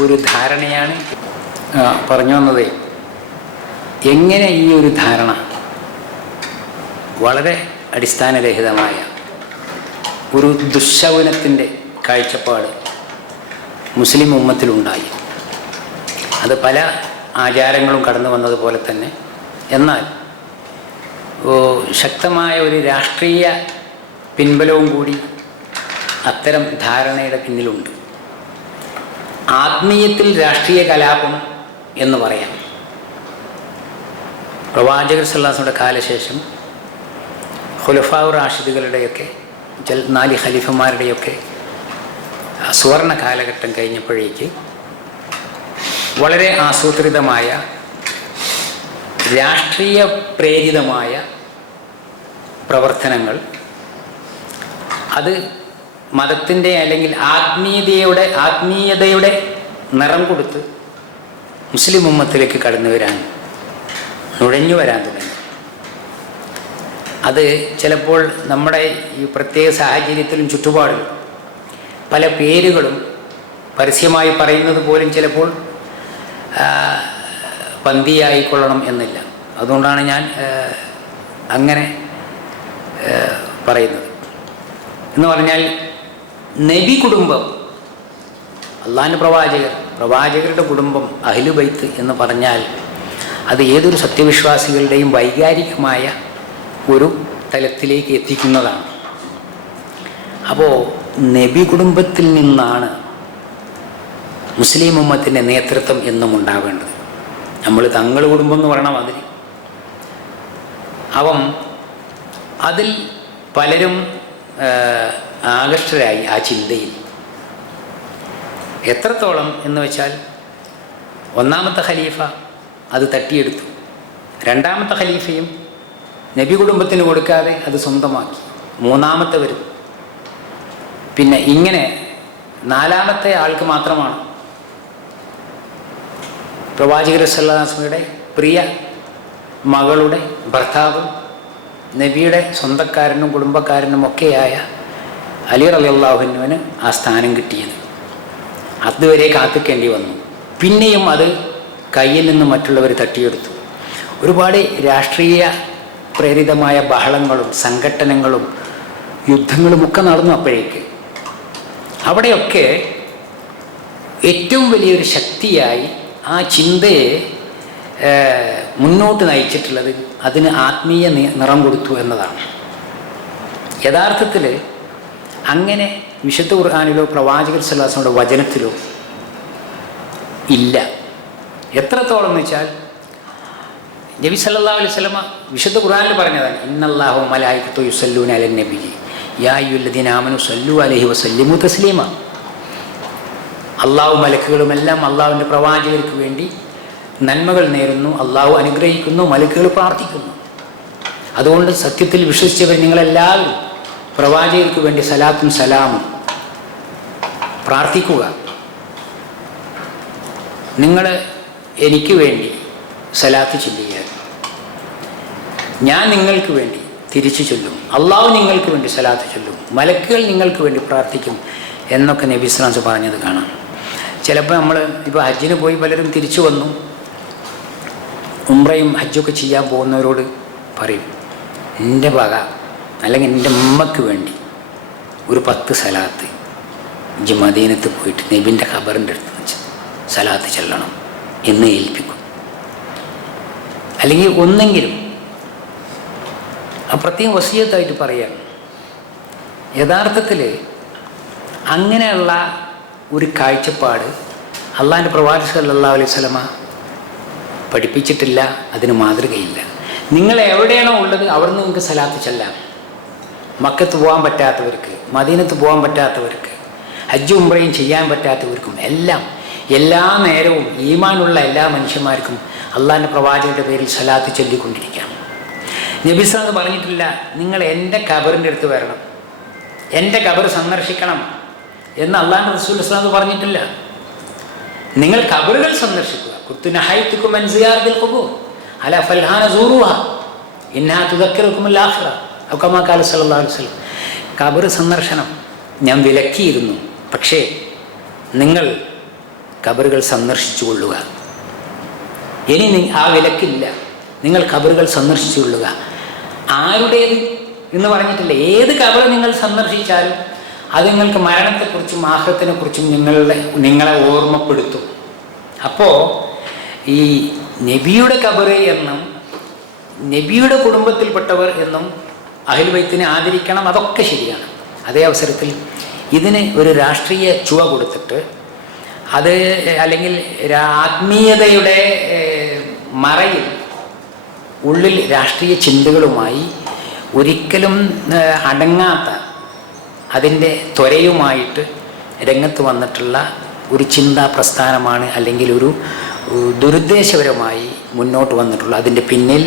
ഒരു ധാരണയാണ്. പറഞ്ഞു വന്നത് എങ്ങനെ ഈ ഒരു ധാരണ വളരെ അടിസ്ഥാനരഹിതമായ ഒരു ദുശ്ശകുനത്തിൻ്റെ കാഴ്ചപ്പാട് മുസ്ലിം ഉമ്മത്തിലുണ്ടായി. അത് പല ആചാരങ്ങളും കടന്നു വന്നതുപോലെ തന്നെ, എന്നാൽ ശക്തമായ ഒരു രാഷ്ട്രീയ പിൻബലവും കൂടി അത്തരം ധാരണയുടെ പിന്നിലുണ്ട്. ആത്മീയത്തിൽ രാഷ്ട്രീയ കലാപം എന്ന് പറയാം. പ്രവാചകർ സല്ലല്ലാഹു അലൈഹി വസല്ലമയുടെ കാലശേഷം ഖുലഫാഉ റാഷിദുകളുടെയൊക്കെ 4 ഖലീഫമാരുടെയൊക്കെ സുവർണ കാലഘട്ടം കഴിഞ്ഞപ്പോഴേക്ക് വളരെ ആസൂത്രിതമായ രാഷ്ട്രീയ പ്രേരിതമായ പ്രവർത്തനങ്ങൾ, അത് മതത്തിൻ്റെ അല്ലെങ്കിൽ ആത്മീയതയുടെ നിറം കൊടുത്ത് മുസ്ലിം ഉമ്മത്തിലേക്ക് നുഴഞ്ഞു വരാൻ തുടങ്ങി. അത് ചിലപ്പോൾ നമ്മുടെ ഈ പ്രത്യേക സാഹചര്യത്തിലും ചുറ്റുപാടിലും പല പേരുകളും പരസ്യമായി പറയുന്നത് പോലും ചിലപ്പോൾ പന്തിയായിക്കൊള്ളണം എന്നില്ല. അതുകൊണ്ടാണ് ഞാൻ അങ്ങനെ പറയുന്നത്. എന്ന് പറഞ്ഞാൽ നബി കുടുംബം, അള്ളാഹുവിൻ്റെ പ്രവാചകരുടെ കുടുംബം, അഹ്ലു ബൈത്ത് എന്ന് പറഞ്ഞാൽ അത് ഏതൊരു സത്യവിശ്വാസികളുടെയും വൈകാരികമായ ഒരു തലത്തിലേക്ക് എത്തിക്കുന്നതാണ്. അപ്പോൾ നബി കുടുംബത്തിൽ നിന്നാണ് മുസ്ലിം ഉമ്മത്തിൻ്റെ നേതൃത്വം എന്നും ഉണ്ടാവേണ്ടത്. നമ്മൾ തങ്ങൾ കുടുംബം എന്ന് പറയണം അതിന്. അപ്പം അതിൽ പലരും ആകർഷകരായി ആ ചിന്തയിൽ. എത്രത്തോളം എന്ന് വെച്ചാൽ, ഒന്നാമത്തെ ഖലീഫ അത് തട്ടിയെടുത്തു, രണ്ടാമത്തെ ഖലീഫയും നബി കുടുംബത്തിന് കൊടുക്കാതെ അത് സ്വന്തമാക്കി, മൂന്നാമത്തെ വരും, പിന്നെ ഇങ്ങനെ നാലാമത്തെ ആൾക്ക് മാത്രമാണ് പ്രവാചകർ സല്ലല്ലാഹു അലൈഹി വസല്ലമയുടെ പ്രിയ മകളുടെ ഭർത്താവും നബിയുടെ സ്വന്തക്കാരനും കുടുംബക്കാരനും ഒക്കെയായ അലി റളിയല്ലാഹു അൻഹുവിന് ആ സ്ഥാനം കിട്ടിയത്. അതുവരെ കാത്തിക്കേണ്ടി വന്നു. പിന്നെയും അത് കയ്യിൽ നിന്ന് മറ്റുള്ളവർ തട്ടിയെടുത്തു. ഒരുപാട് രാഷ്ട്രീയ പ്രേരിതമായ ബഹളങ്ങളും സംഘട്ടനങ്ങളും യുദ്ധങ്ങളുമൊക്കെ നടന്നു. അപ്പോഴേക്ക് അവിടെയൊക്കെ ഏറ്റവും വലിയൊരു ശക്തിയായി ആ ചിന്തയെ മുന്നോട്ട് നയിച്ചിട്ടുള്ളത് അതിന് ആത്മീയ നിറം കൊടുത്തു എന്നതാണ്. യഥാർത്ഥത്തിൽ അങ്ങനെ വിശുദ്ധ ഖുർആനിലോ പ്രവാചകർ സല്ലല്ലാഹു അലൈഹി വസല്ലമയുടെ വചനത്തിലോ ഇല്ല. എത്രത്തോളം എന്ന് വെച്ചാൽ, നബി സല്ലല്ലാഹു അലൈഹി വസല്ലമ വിശുദ്ധ ഖുർആനിൽ പറഞ്ഞതാണ്, ഇന്നല്ലാഹു മലായികത്തുഹു യുസല്ലൂന അലൻ നബി യാ അയ്യുഹല്ലദീന ആമനു സല്ലു അലൈഹി വസല്ലിമു തസ്ലീമ. അള്ളാഹു മലക്കുകളുമെല്ലാം അള്ളാഹുവിൻ്റെ പ്രവാചകർക്ക് വേണ്ടി നന്മകൾ നേരുന്നു, അള്ളാഹു അനുഗ്രഹിക്കുന്നു, മലക്കുകൾ പ്രാർത്ഥിക്കുന്നു. അതുകൊണ്ട് സത്യത്തിൽ വിശ്വസിച്ചവർ നിങ്ങളെല്ലാവരും പ്രവാചകർക്ക് വേണ്ടി സലാത്തും സലാമും പ്രാർത്ഥിക്കുക. നിങ്ങൾ എനിക്ക് വേണ്ടി സലാത്ത് ചൊല്ലുക, ഞാൻ നിങ്ങൾക്ക് വേണ്ടി തിരിച്ചു ചൊല്ലും, അള്ളാഹു നിങ്ങൾക്ക് വേണ്ടി സലാത്ത് ചൊല്ലും, മലക്കുകൾ നിങ്ങൾക്ക് വേണ്ടി പ്രാർത്ഥിക്കും എന്നൊക്കെ നബി സ്വല്ലല്ലാഹു അലൈഹി വസല്ലം പറഞ്ഞത് കാണാം. ചിലപ്പോൾ നമ്മൾ ഇപ്പോൾ ഹജ്ജിന് പോയി പലരും തിരിച്ചു വന്നു, ഉംറയും ഹജ്ജൊക്കെ ചെയ്യാൻ പോകുന്നവരോട് പറയും, എൻ്റെ വക അല്ലെങ്കിൽ എൻ്റെ ഉമ്മക്ക് വേണ്ടി ഒരു 10 സലാത്ത് ഇജ്ജ് മദീനത്ത് പോയിട്ട് നബിൻ്റെ ഖബറിൻ്റെ അടുത്ത് വെച്ച് സലാത്ത് ചെല്ലണം എന്ന് ഏൽപ്പിക്കും. അല്ലെങ്കിൽ ഒന്നെങ്കിലും ആ പ്രത്യേകം വസിയത്തായിട്ട് പറയാം. യഥാർത്ഥത്തിൽ അങ്ങനെയുള്ള ഒരു കാഴ്ചപ്പാട് അള്ളാഹിൻ്റെ പ്രവാചകർ സല്ലല്ലാഹു അലൈഹി വസല്ലമ പഠിപ്പിച്ചിട്ടില്ല, അതിന് മാതൃകയില്ല. നിങ്ങൾ എവിടെയാണോ ഉള്ളത് അവിടെ നിന്ന് നിങ്ങൾക്ക് സലാത്ത് ചെല്ലാം. മക്കത്ത് പോകാൻ പറ്റാത്തവർക്ക്, മദീനത്ത് പോകാൻ പറ്റാത്തവർക്ക്, ഹജ്ജ് ഉംറയും ചെയ്യാൻ പറ്റാത്തവർക്കും എല്ലാം എല്ലാ നേരവും ഈമാനുള്ള എല്ലാ മനുഷ്യന്മാർക്കും അള്ളാഹിൻ്റെ പ്രവാചകന്റെ പേരിൽ സലാത്ത് ചൊല്ലിക്കൊണ്ടിരിക്കാം. നബി സല്ലല്ലാഹു പറഞ്ഞിട്ടില്ല നിങ്ങൾ എൻ്റെ ഖബറിൻ്റെ അടുത്ത് വരണം, എൻ്റെ ഖബർ സന്ദർശിക്കണം എന്ന് അള്ളാഹിൻ്റെ റസൂൽ സല്ലല്ലാഹു പറഞ്ഞിട്ടില്ല. നിങ്ങൾ ഖബറുകൾ സന്ദർശിക്കുക. കുത്തു നഹൈതുകും അൻ സിയാറത്തിൽ ഖുബൂർ അലാ ഫൽഹാന സൂറുഹാ ഇന്നഹാ തുദക്കിറുകുമുൽ ആഖിറ ഔ കമാ ഖാല സല്ലല്ലാഹു അലൈഹി വസല്ലം. ഖബർ സന്ദർശനം ഞാൻ വിലക്കിയിരുന്നു, പക്ഷേ നിങ്ങൾ ഖബറുകൾ സന്ദർശിച്ചു കൊള്ളുക. ഇനി ആ വിലക്കില്ല, നിങ്ങൾ ഖബറുകൾ സന്ദർശിച്ചു കൊള്ളുക. ആരുടേത് എന്ന് പറഞ്ഞിട്ടില്ല. ഏത് ഖബർ നിങ്ങൾ സന്ദർശിച്ചാലും അത് നിങ്ങൾക്ക് മരണത്തെക്കുറിച്ചും ആഖിറത്തിനെക്കുറിച്ചും നിങ്ങളെ ഓർമ്മപ്പെടുത്തും. അപ്പോൾ ഈ നബിയുടെ ഖബർ എന്നും നബിയുടെ കുടുംബത്തിൽപ്പെട്ടവർ എന്നും അഹ്ലുൽ ബൈത്തിനെ ആദരിക്കണം, അതൊക്കെ ശരിയാണ്. അതേ അവസരത്തിൽ ഇതിന് ഒരു രാഷ്ട്രീയ ചുവ കൊടുത്തിട്ട് അത് അല്ലെങ്കിൽ ആത്മീയതയുടെ മറയിൽ ഉള്ളിൽ രാഷ്ട്രീയ ചിന്തകളുമായി ഒരിക്കലും അടങ്ങാത്ത അതിൻ്റെ ത്വരയുമായിട്ട് രംഗത്ത് വന്നിട്ടുള്ള ഒരു ചിന്താ പ്രസ്ഥാനമാണ്, അല്ലെങ്കിൽ ഒരു ദുരുദ്ദേശപരമായി മുന്നോട്ട് വന്നിട്ടുള്ള. അതിൻ്റെ പിന്നിൽ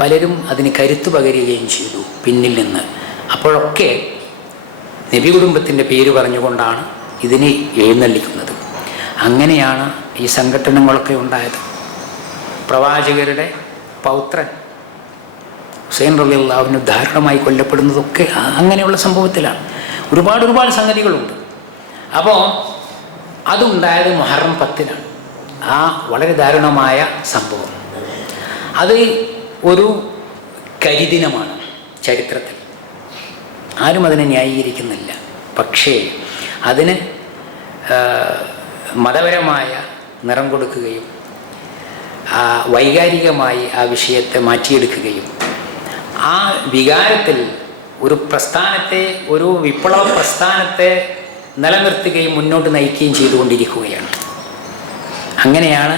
പലരും അതിന് കരുത്ത് പകരുകയും ചെയ്തു പിന്നിൽ നിന്ന്. അപ്പോഴൊക്കെ നബി കുടുംബത്തിൻ്റെ പേര് പറഞ്ഞുകൊണ്ടാണ് ഇതിനെ എഴുന്നള്ളിക്കുന്നത്. അങ്ങനെയാണ് ഈ സംഘടനകളൊക്കെ ഉണ്ടായത്. പ്രവാചകരുടെ പൗത്രൻ ഹുസൈൻ റളിയല്ലാഹു അൻഹു ദാരുണമായി കൊല്ലപ്പെടുന്നതൊക്കെ അങ്ങനെയുള്ള സംഭവത്തിലാണ്. ഒരുപാട് സംഗതികളുണ്ട്. അപ്പോൾ അതുണ്ടായത് മുഹറം 10-നാണ്. ആ വളരെ ദാരുണമായ സംഭവം അത് ഒരു കരിദിനമാണ് ചരിത്രത്തിൽ. ആരും അതിനെ ന്യായീകരിക്കുന്നില്ല. പക്ഷേ അതിന് മതപരമായ നിറം കൊടുക്കുകയും വൈകാരികമായി ആ വിഷയത്തെ മാറ്റിയെടുക്കുകയും ആ വികാരത്തിൽ ഒരു പ്രസ്ഥാനത്തെ, ഒരു വിപ്ലവ പ്രസ്ഥാനത്തെ നിലനിർത്തുകയും മുന്നോട്ട് നയിക്കുകയും ചെയ്തുകൊണ്ടിരിക്കുകയാണ്. അങ്ങനെയാണ്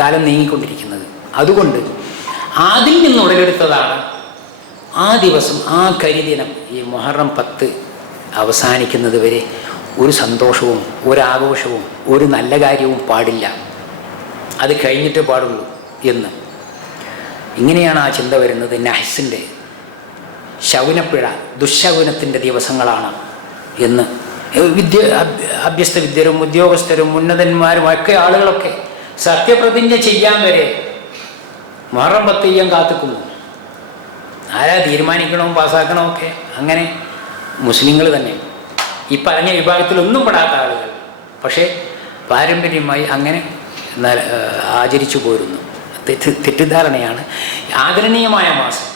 കാലം നീങ്ങിക്കൊണ്ടിരിക്കുന്നത്. അതുകൊണ്ട് അതിൽ നിന്ന് ഉടലെടുത്തതാണ് ആ ദിവസം, ആ കരിദിനം, ഈ മുഹറം 10 അവസാനിക്കുന്നത് വരെ ഒരു സന്തോഷവും ഒരാഘോഷവും ഒരു നല്ല കാര്യവും പാടില്ല, അത് കഴിഞ്ഞിട്ടേ പാടുള്ളൂ എന്ന്. ഇങ്ങനെയാണ് ആ ചിന്ത വരുന്നത്. നഹ്സിൻ്റെ ശകുനപ്പിഴ, ദുശകുനത്തിൻ്റെ ദിവസങ്ങളാണ് എന്ന് അഭ്യസ്ത വിദ്യരും ഉദ്യോഗസ്ഥരും ഉന്നതന്മാരും ഒക്കെ ആളുകളൊക്കെ സത്യപ്രതിജ്ഞ ചെയ്യാൻ വരെ മുഹറം 10 ചെയ്യാൻ കാത്തുക്കുന്നു. ആരാ തീരുമാനിക്കണോ പാസ്സാക്കണോ ഒക്കെ? അങ്ങനെ മുസ്ലിങ്ങൾ തന്നെ, ഈ പറഞ്ഞ വിഭാഗത്തിലൊന്നും പെടാത്ത ആളുകൾ, പക്ഷേ പാരമ്പര്യമായി അങ്ങനെ ആചരിച്ചു പോരുന്നു. തെറ്റിദ്ധാരണയാണ്. ആദരണീയമായ മാസം,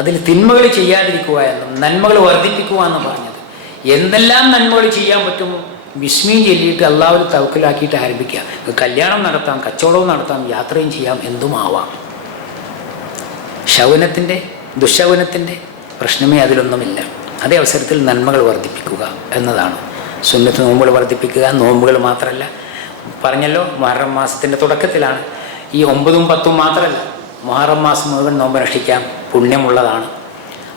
അതിൽ തിന്മകൾ ചെയ്യാതിരിക്കുക എന്നും നന്മകൾ വർദ്ധിപ്പിക്കുക എന്നും പറഞ്ഞത്. എന്തെല്ലാം നന്മകൾ ചെയ്യാൻ പറ്റുമോ ബിസ്മി ചൊല്ലിയിട്ട് അള്ളാഹുവിൽ തവക്കലാക്കിയിട്ട് ആരംഭിക്കുക. കല്യാണം നടത്താം, കച്ചവടവും നടത്താം, യാത്രയും ചെയ്യാം, എന്തുമാവാം. ശകുനത്തിൻ്റെ ദുശകുനത്തിൻ്റെ പ്രശ്നമേ അതിലൊന്നുമില്ല. അതേ അവസരത്തിൽ നന്മകൾ വർദ്ധിപ്പിക്കുക എന്നതാണ്. സുന്നത്ത് നോമ്പുകൾ വർദ്ധിപ്പിക്കുക. നോമ്പുകൾ മാത്രമല്ല, പറഞ്ഞല്ലോ മുഹറം മാസത്തിൻ്റെ തുടക്കത്തിലാണ്. ഈ 9ഉം 10ഉം മാത്രമല്ല, മുഹറം മാസം മുഴുവൻ നോമ്പ് അനുഷ്ഠിക്കാം, പുണ്യമുള്ളതാണ്.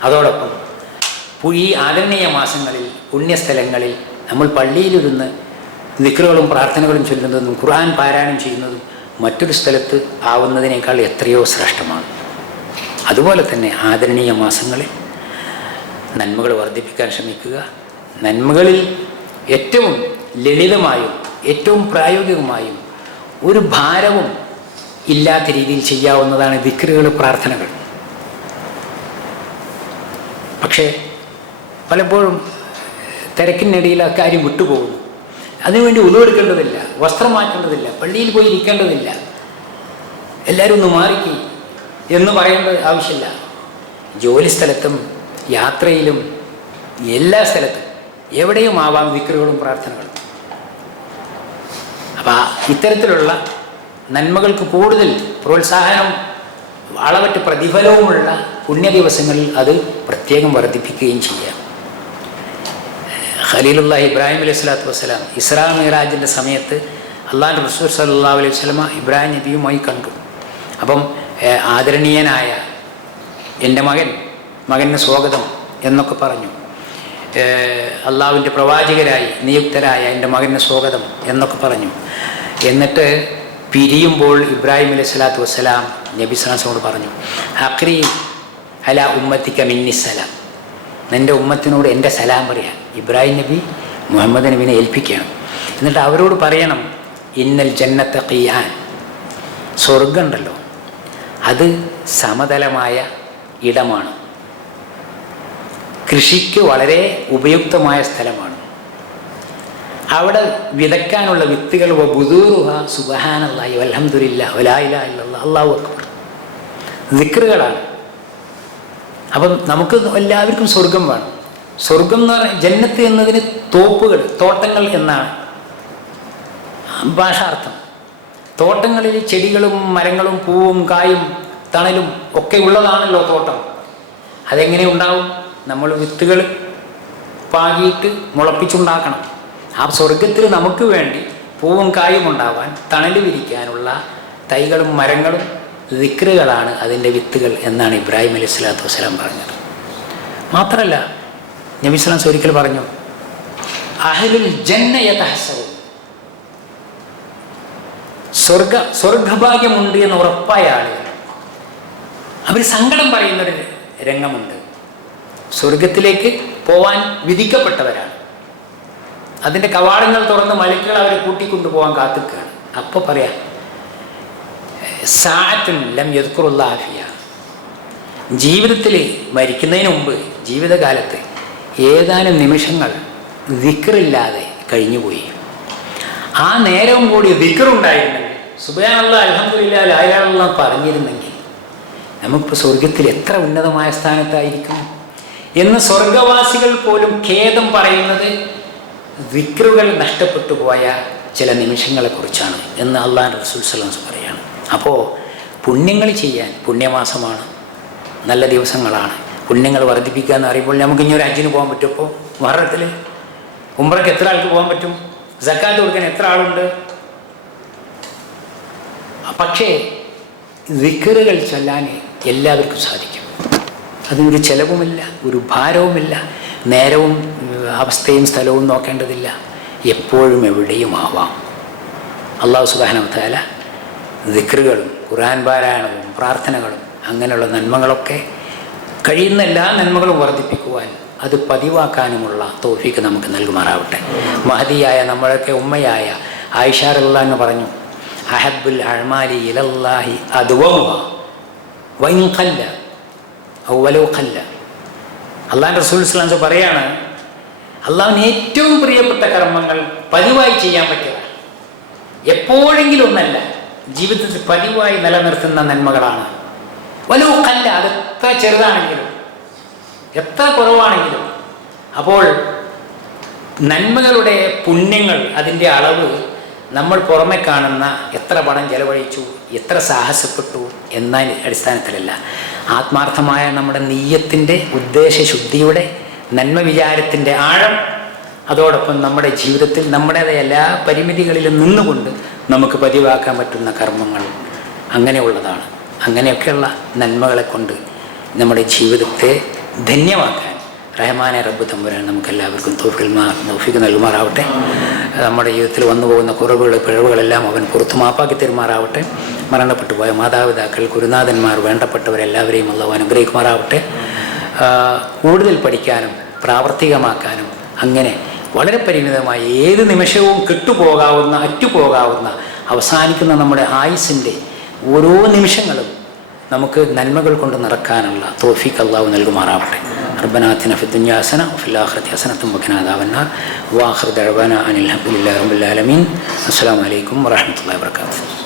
അതോടൊപ്പം ഈ ആദരണീയ മാസങ്ങളിൽ പുണ്യസ്ഥലങ്ങളിൽ നമ്മൾ പള്ളിയിലിരുന്ന് ദിക്റുകളും പ്രാർത്ഥനകളും ചൊല്ലുന്നതും ഖുർആൻ പാരായണം ചെയ്യുന്നതും മറ്റൊരു സ്ഥലത്ത് ആവുന്നതിനേക്കാൾ എത്രയോ ശ്രേഷ്ഠമാണ്. അതുപോലെ തന്നെ ആദരണീയ മാസങ്ങളിൽ നന്മകൾ വർദ്ധിപ്പിക്കാൻ ശ്രമിക്കുക. നന്മകളിൽ ഏറ്റവും ലളിതമായും ഏറ്റവും പ്രായോഗികമായും ഒരു ഭാരവും ഇല്ലാത്ത രീതിയിൽ ചെയ്യാവുന്നതാണ് ദിക്റുകൾ, പ്രാർത്ഥനകൾ. പക്ഷേ പലപ്പോഴും തിരക്കിനിടയിൽ ആ കാര്യം വിട്ടുപോകുന്നു. അതിനുവേണ്ടി ഉളവെടുക്കേണ്ടതില്ല, വസ്ത്രം മാറ്റേണ്ടതില്ല, പള്ളിയിൽ പോയി ഇരിക്കേണ്ടതില്ല, എല്ലാവരും ഒന്ന് മാറിക്കി എന്ന് പറയേണ്ട ആവശ്യമില്ല. ജോലിസ്ഥലത്തും യാത്രയിലും എല്ലാ സ്ഥലത്തും എവിടെയും ആവാം ദിക്റുകളും പ്രാർത്ഥനകളും. അപ്പം ഇത്തരത്തിലുള്ള നന്മകൾക്ക് കൂടുതൽ പ്രോത്സാഹനം, അളവറ്റ പ്രതിഫലവുമുള്ള പുണ്യദിവസങ്ങളിൽ അത് പ്രത്യേകം വർദ്ധിപ്പിക്കുകയും ചെയ്യാം. ഖലീലുല്ലാഹി ഇബ്രാഹിം അലൈഹി സ്വലാത്തു വസ്സലാം ഇസ്രാ മിഅ്റാജിൻ്റെ സമയത്ത് അള്ളാഹുവിൻ്റെ റസൂൽ സല്ലല്ലാഹു അലൈഹി വസല്ലമ ഇബ്രാഹിം നബിയുമായി കണ്ടു. അപ്പം ആദരണീയനായ എൻ്റെ മകന് സ്വാഗതം എന്നൊക്കെ പറഞ്ഞു. അള്ളാഹുവിൻ്റെ പ്രവാചകരായി നിയുക്തരായ എൻ്റെ മകന് സ്വാഗതം എന്നൊക്കെ പറഞ്ഞു. എന്നിട്ട് പിരിയുമ്പോൾ ഇബ്രാഹിം അലൈഹി സ്വലാത്തു വസ്സലാം നബി സ്വലാമോട് പറഞ്ഞു, അഖ്രി അല ഉമ്മത്തിക്ക മിന്നി സലാം, നിൻ്റെ ഉമ്മത്തിനോട് എൻ്റെ സലാം പറയാം. ഇബ്രാഹിം നബി മുഹമ്മദ് നബിനെ ഏൽപ്പിക്കുകയാണ്. എന്നിട്ട് അവരോട് പറയണം, ഇന്നൽ ജന്നത്ത ഖിയാൻ, സ്വർഗമുണ്ടല്ലോ അത് സമതലമായ ഇടമാണ്, കൃഷിക്ക് വളരെ ഉപയുക്തമായ സ്ഥലമാണ്. അവിടെ വിതയ്ക്കാനുള്ള വിത്തുകൾ ബുദൂറുഹ സുബ്ഹാനല്ലാഹി വൽഹംദുലില്ലാഹി വലാ ഇലാഹ ഇല്ലല്ലാഹ് അല്ലാഹു അക്ബർ ദിക്റുകളാണ്. അപ്പം നമുക്ക് എല്ലാവർക്കും സ്വർഗം വേണം. സ്വർഗം എന്ന് പറഞ്ഞാൽ ജന്നത്ത് എന്നതിന് തോപ്പുകൾ, തോട്ടങ്ങൾ എന്നാണ് ഭാഷാർത്ഥം. തോട്ടങ്ങളിൽ ചെടികളും മരങ്ങളും പൂവും കായും തണലും ഒക്കെ ഉള്ളതാണല്ലോ തോട്ടം. അതെങ്ങനെ ഉണ്ടാവും? നമ്മൾ വിത്തുകൾ പാകിയിട്ട് മുളപ്പിച്ചുണ്ടാക്കണം. ആ സ്വർഗത്തിൽ നമുക്ക് വേണ്ടി പൂവും കായും ഉണ്ടാവാൻ, തണൽ വിരിക്കാനുള്ള തൈകളും മരങ്ങളും ദിക്റുകളാണ് അതിൻ്റെ വിത്തുകൾ എന്നാണ് ഇബ്രാഹിം അലൈഹി സ്വലാത്തു വസ്സലാം പറഞ്ഞത്. മാത്രമല്ല നബി സ്വല്ലല്ലാഹു അലൈഹി വസല്ലം ഒരിക്കൽ പറഞ്ഞു, അഹ്ലുൽ ജന്ന യതഹസ്സറൂൻ, സ്വർഗഭാഗ്യമുണ്ട് എന്ന് ഉറപ്പായ ആളുകൾ അവർ സങ്കടം പറയുന്നൊരു രംഗമുണ്ട്. സ്വർഗത്തിലേക്ക് പോവാൻ വിധിക്കപ്പെട്ടവരാണ്. അതിൻ്റെ കവാടങ്ങൾ തുറന്ന് മലക്കുകൾ അവരെ കൂട്ടിക്കൊണ്ടുപോകാൻ കാത്തിക്കുകയാണ്. അപ്പോൾ പറയാം, സാഅത്തുൻ ലം യദ്കുറുല്ലാഹ ഫിഹാ, ജീവിതത്തിൽ മരിക്കുന്നതിന് മുമ്പ് ജീവിതകാലത്ത് ഏതാനും നിമിഷങ്ങൾ ദിക്റില്ലാതെ കഴിഞ്ഞുപോയി. ആ നേരവും കൂടി ദിക്റുണ്ടായിരുന്നെങ്കിൽ, സുബ്ഹാനല്ലാഹ് അൽഹംദുലില്ലാഹ് ലാ ഇലാഹ ഇല്ലല്ലാഹ് പറഞ്ഞിരുന്നെങ്കിൽ നമുക്കിപ്പോൾ സ്വർഗത്തിൽ എത്ര ഉന്നതമായ സ്ഥാനത്തായിരിക്കും എന്ന് സ്വർഗവാസികൾ പോലും ഖേദം പറയുന്നത് ദിക്റുകൾ നഷ്ടപ്പെട്ടു പോയ ചില നിമിഷങ്ങളെക്കുറിച്ചാണ് എന്ന് അള്ളാഹുവിൻ്റെ റസൂൽ സ്വല്ലല്ലാഹു അലൈഹി വസല്ലം പറയുകയാണ്. അപ്പോൾ പുണ്യങ്ങൾ ചെയ്യാൻ, പുണ്യമാസമാണ്, നല്ല ദിവസങ്ങളാണ്, പുണ്യങ്ങൾ വർദ്ധിപ്പിക്കുക എന്ന് പറയുമ്പോൾ നമുക്ക് ഇനി ഒരു ഹജ്ജിന് പോകാൻ പറ്റും. ഇപ്പോൾ മുഹറത്തിൽ ഉംറയ്ക്ക് എത്ര ആൾക്ക് പോകാൻ പറ്റും? സക്കാത്ത് കൊടുക്കാൻ എത്ര ആളുണ്ട്? പക്ഷേ ദിക്റുകൾ ചൊല്ലാൻ എല്ലാവർക്കും സാധിക്കും. അതിനൊരു ചെലവുമില്ല, ഒരു ഭാരവുമില്ല, നേരവും അവസ്ഥയും സ്ഥലവും നോക്കേണ്ടതില്ല, എപ്പോഴും എവിടെയും ആവാം. അല്ലാഹു സുബ്ഹാനഹു വ തആല ദിക്റുകളും ഖുർആൻ പാരായണവും പ്രാർത്ഥനകളും അങ്ങനെയുള്ള നന്മകളൊക്കെ കഴിയുന്ന എല്ലാ നന്മകളും വർദ്ധിപ്പിക്കുവാൻ, അത് പതിവാക്കാനുമുള്ള തൗഫീഖ് നമുക്ക് നൽകുമാറാവട്ടെ. മഹദിയായ നമ്മളൊക്കെ ഉമ്മയായ ആയിഷ റളിയല്ലാഹു അൻഹ പറഞ്ഞു, അഹബ്ബുൽ അഅ്മാലി ഇലല്ലാഹി അദ്വമുഹ വഇൻ ഖല്ല ഔ വലൗ ഖല്ല. അല്ലാഹുവിൻ്റെ റസൂൽ സ്വല്ലല്ലാഹു അലൈഹി വസല്ലം പറയാണ്, അള്ളാഹുവിന് ഏറ്റവും പ്രിയപ്പെട്ട കർമ്മങ്ങൾ പതിവായി ചെയ്യാൻ പറ്റിയതാണ്. എപ്പോഴെങ്കിലും ഒന്നല്ല, ജീവിതത്തിൽ പതിവായി നിലനിർത്തുന്ന നന്മകളാണ്. വലൗ ഖല്ല, അതെത്ര ചെറുതാണെങ്കിലും എത്ര കുറവാണെങ്കിലും. അപ്പോൾ നന്മകളുടെ പുണ്യങ്ങൾ, അതിൻ്റെ അളവ് നമ്മൾ പുറമെ കാണുന്ന എത്ര പണം ചെലവഴിച്ചു, എത്ര സാഹസപ്പെട്ടു എന്ന അടിസ്ഥാനത്തിലല്ല, ആത്മാർത്ഥമായ നമ്മുടെ നീയത്തിൻ്റെ ഉദ്ദേശശുദ്ധിയുടെ നന്മ വിചാരത്തിൻ്റെ ആഴം, അതോടൊപ്പം നമ്മുടെ ജീവിതത്തിൽ നമ്മുടേതായ എല്ലാ പരിമിതികളിലും നിന്നുകൊണ്ട് നമുക്ക് പതിവാക്കാൻ പറ്റുന്ന കർമ്മങ്ങൾ അങ്ങനെയുള്ളതാണ്. അങ്ങനെയൊക്കെയുള്ള നന്മകളെ കൊണ്ട് നമ്മുടെ ജീവിതത്തെ ധന്യമാക്കാൻ റഹ്മാനെ റബ്ബ് തമ്പുരാൻ നമുക്കെല്ലാവർക്കും തൗഫീഖ് നൽകുമാറാവട്ടെ. നമ്മുടെ ജീവിതത്തിൽ വന്നു പോകുന്ന കുറവുകൾ, പിഴവുകളെല്ലാം അവൻ പുറത്തു മാപ്പാക്കി തരുമാറാവട്ടെ. മരണപ്പെട്ടു പോയ മാതാപിതാക്കൾ, ഗുരുനാഥന്മാർ, വേണ്ടപ്പെട്ടവരെല്ലാവരെയും അല്ലാഹു അനുഗ്രഹിക്കുമാറാവട്ടെ. കൂടുതൽ പഠിക്കാനും പ്രാവർത്തികമാക്കാനും അങ്ങനെ വളരെ പരിമിതമായി ഏത് നിമിഷവും കെട്ടുപോകാവുന്ന, അറ്റുപോകാവുന്ന, അവസാനിക്കുന്ന നമ്മുടെ ആയുസ്സിൻ്റെ ഓരോ നിമിഷങ്ങളും നമുക്ക് നന്മകൾ കൊണ്ട് നിറക്കാനുള്ള തൗഫീഖ് അല്ലാഹു നൽകുമാറാവട്ടെ. റബ്ബനാ ആതിനാ ഫിദ്ദുനിയാ ഹസന വഫിൽ ആഖിറതി ഹസനത്തും വഖിനാ അദാബന്നാർ. വആഖിറു ദഅവാനാ അനിൽ ഹംദുലില്ലാഹി റബ്ബിൽ ആലമീൻ. അസ്സലാമു അലൈക്കും വറഹ്മത്തുള്ളാഹി വബറകാതുഹു.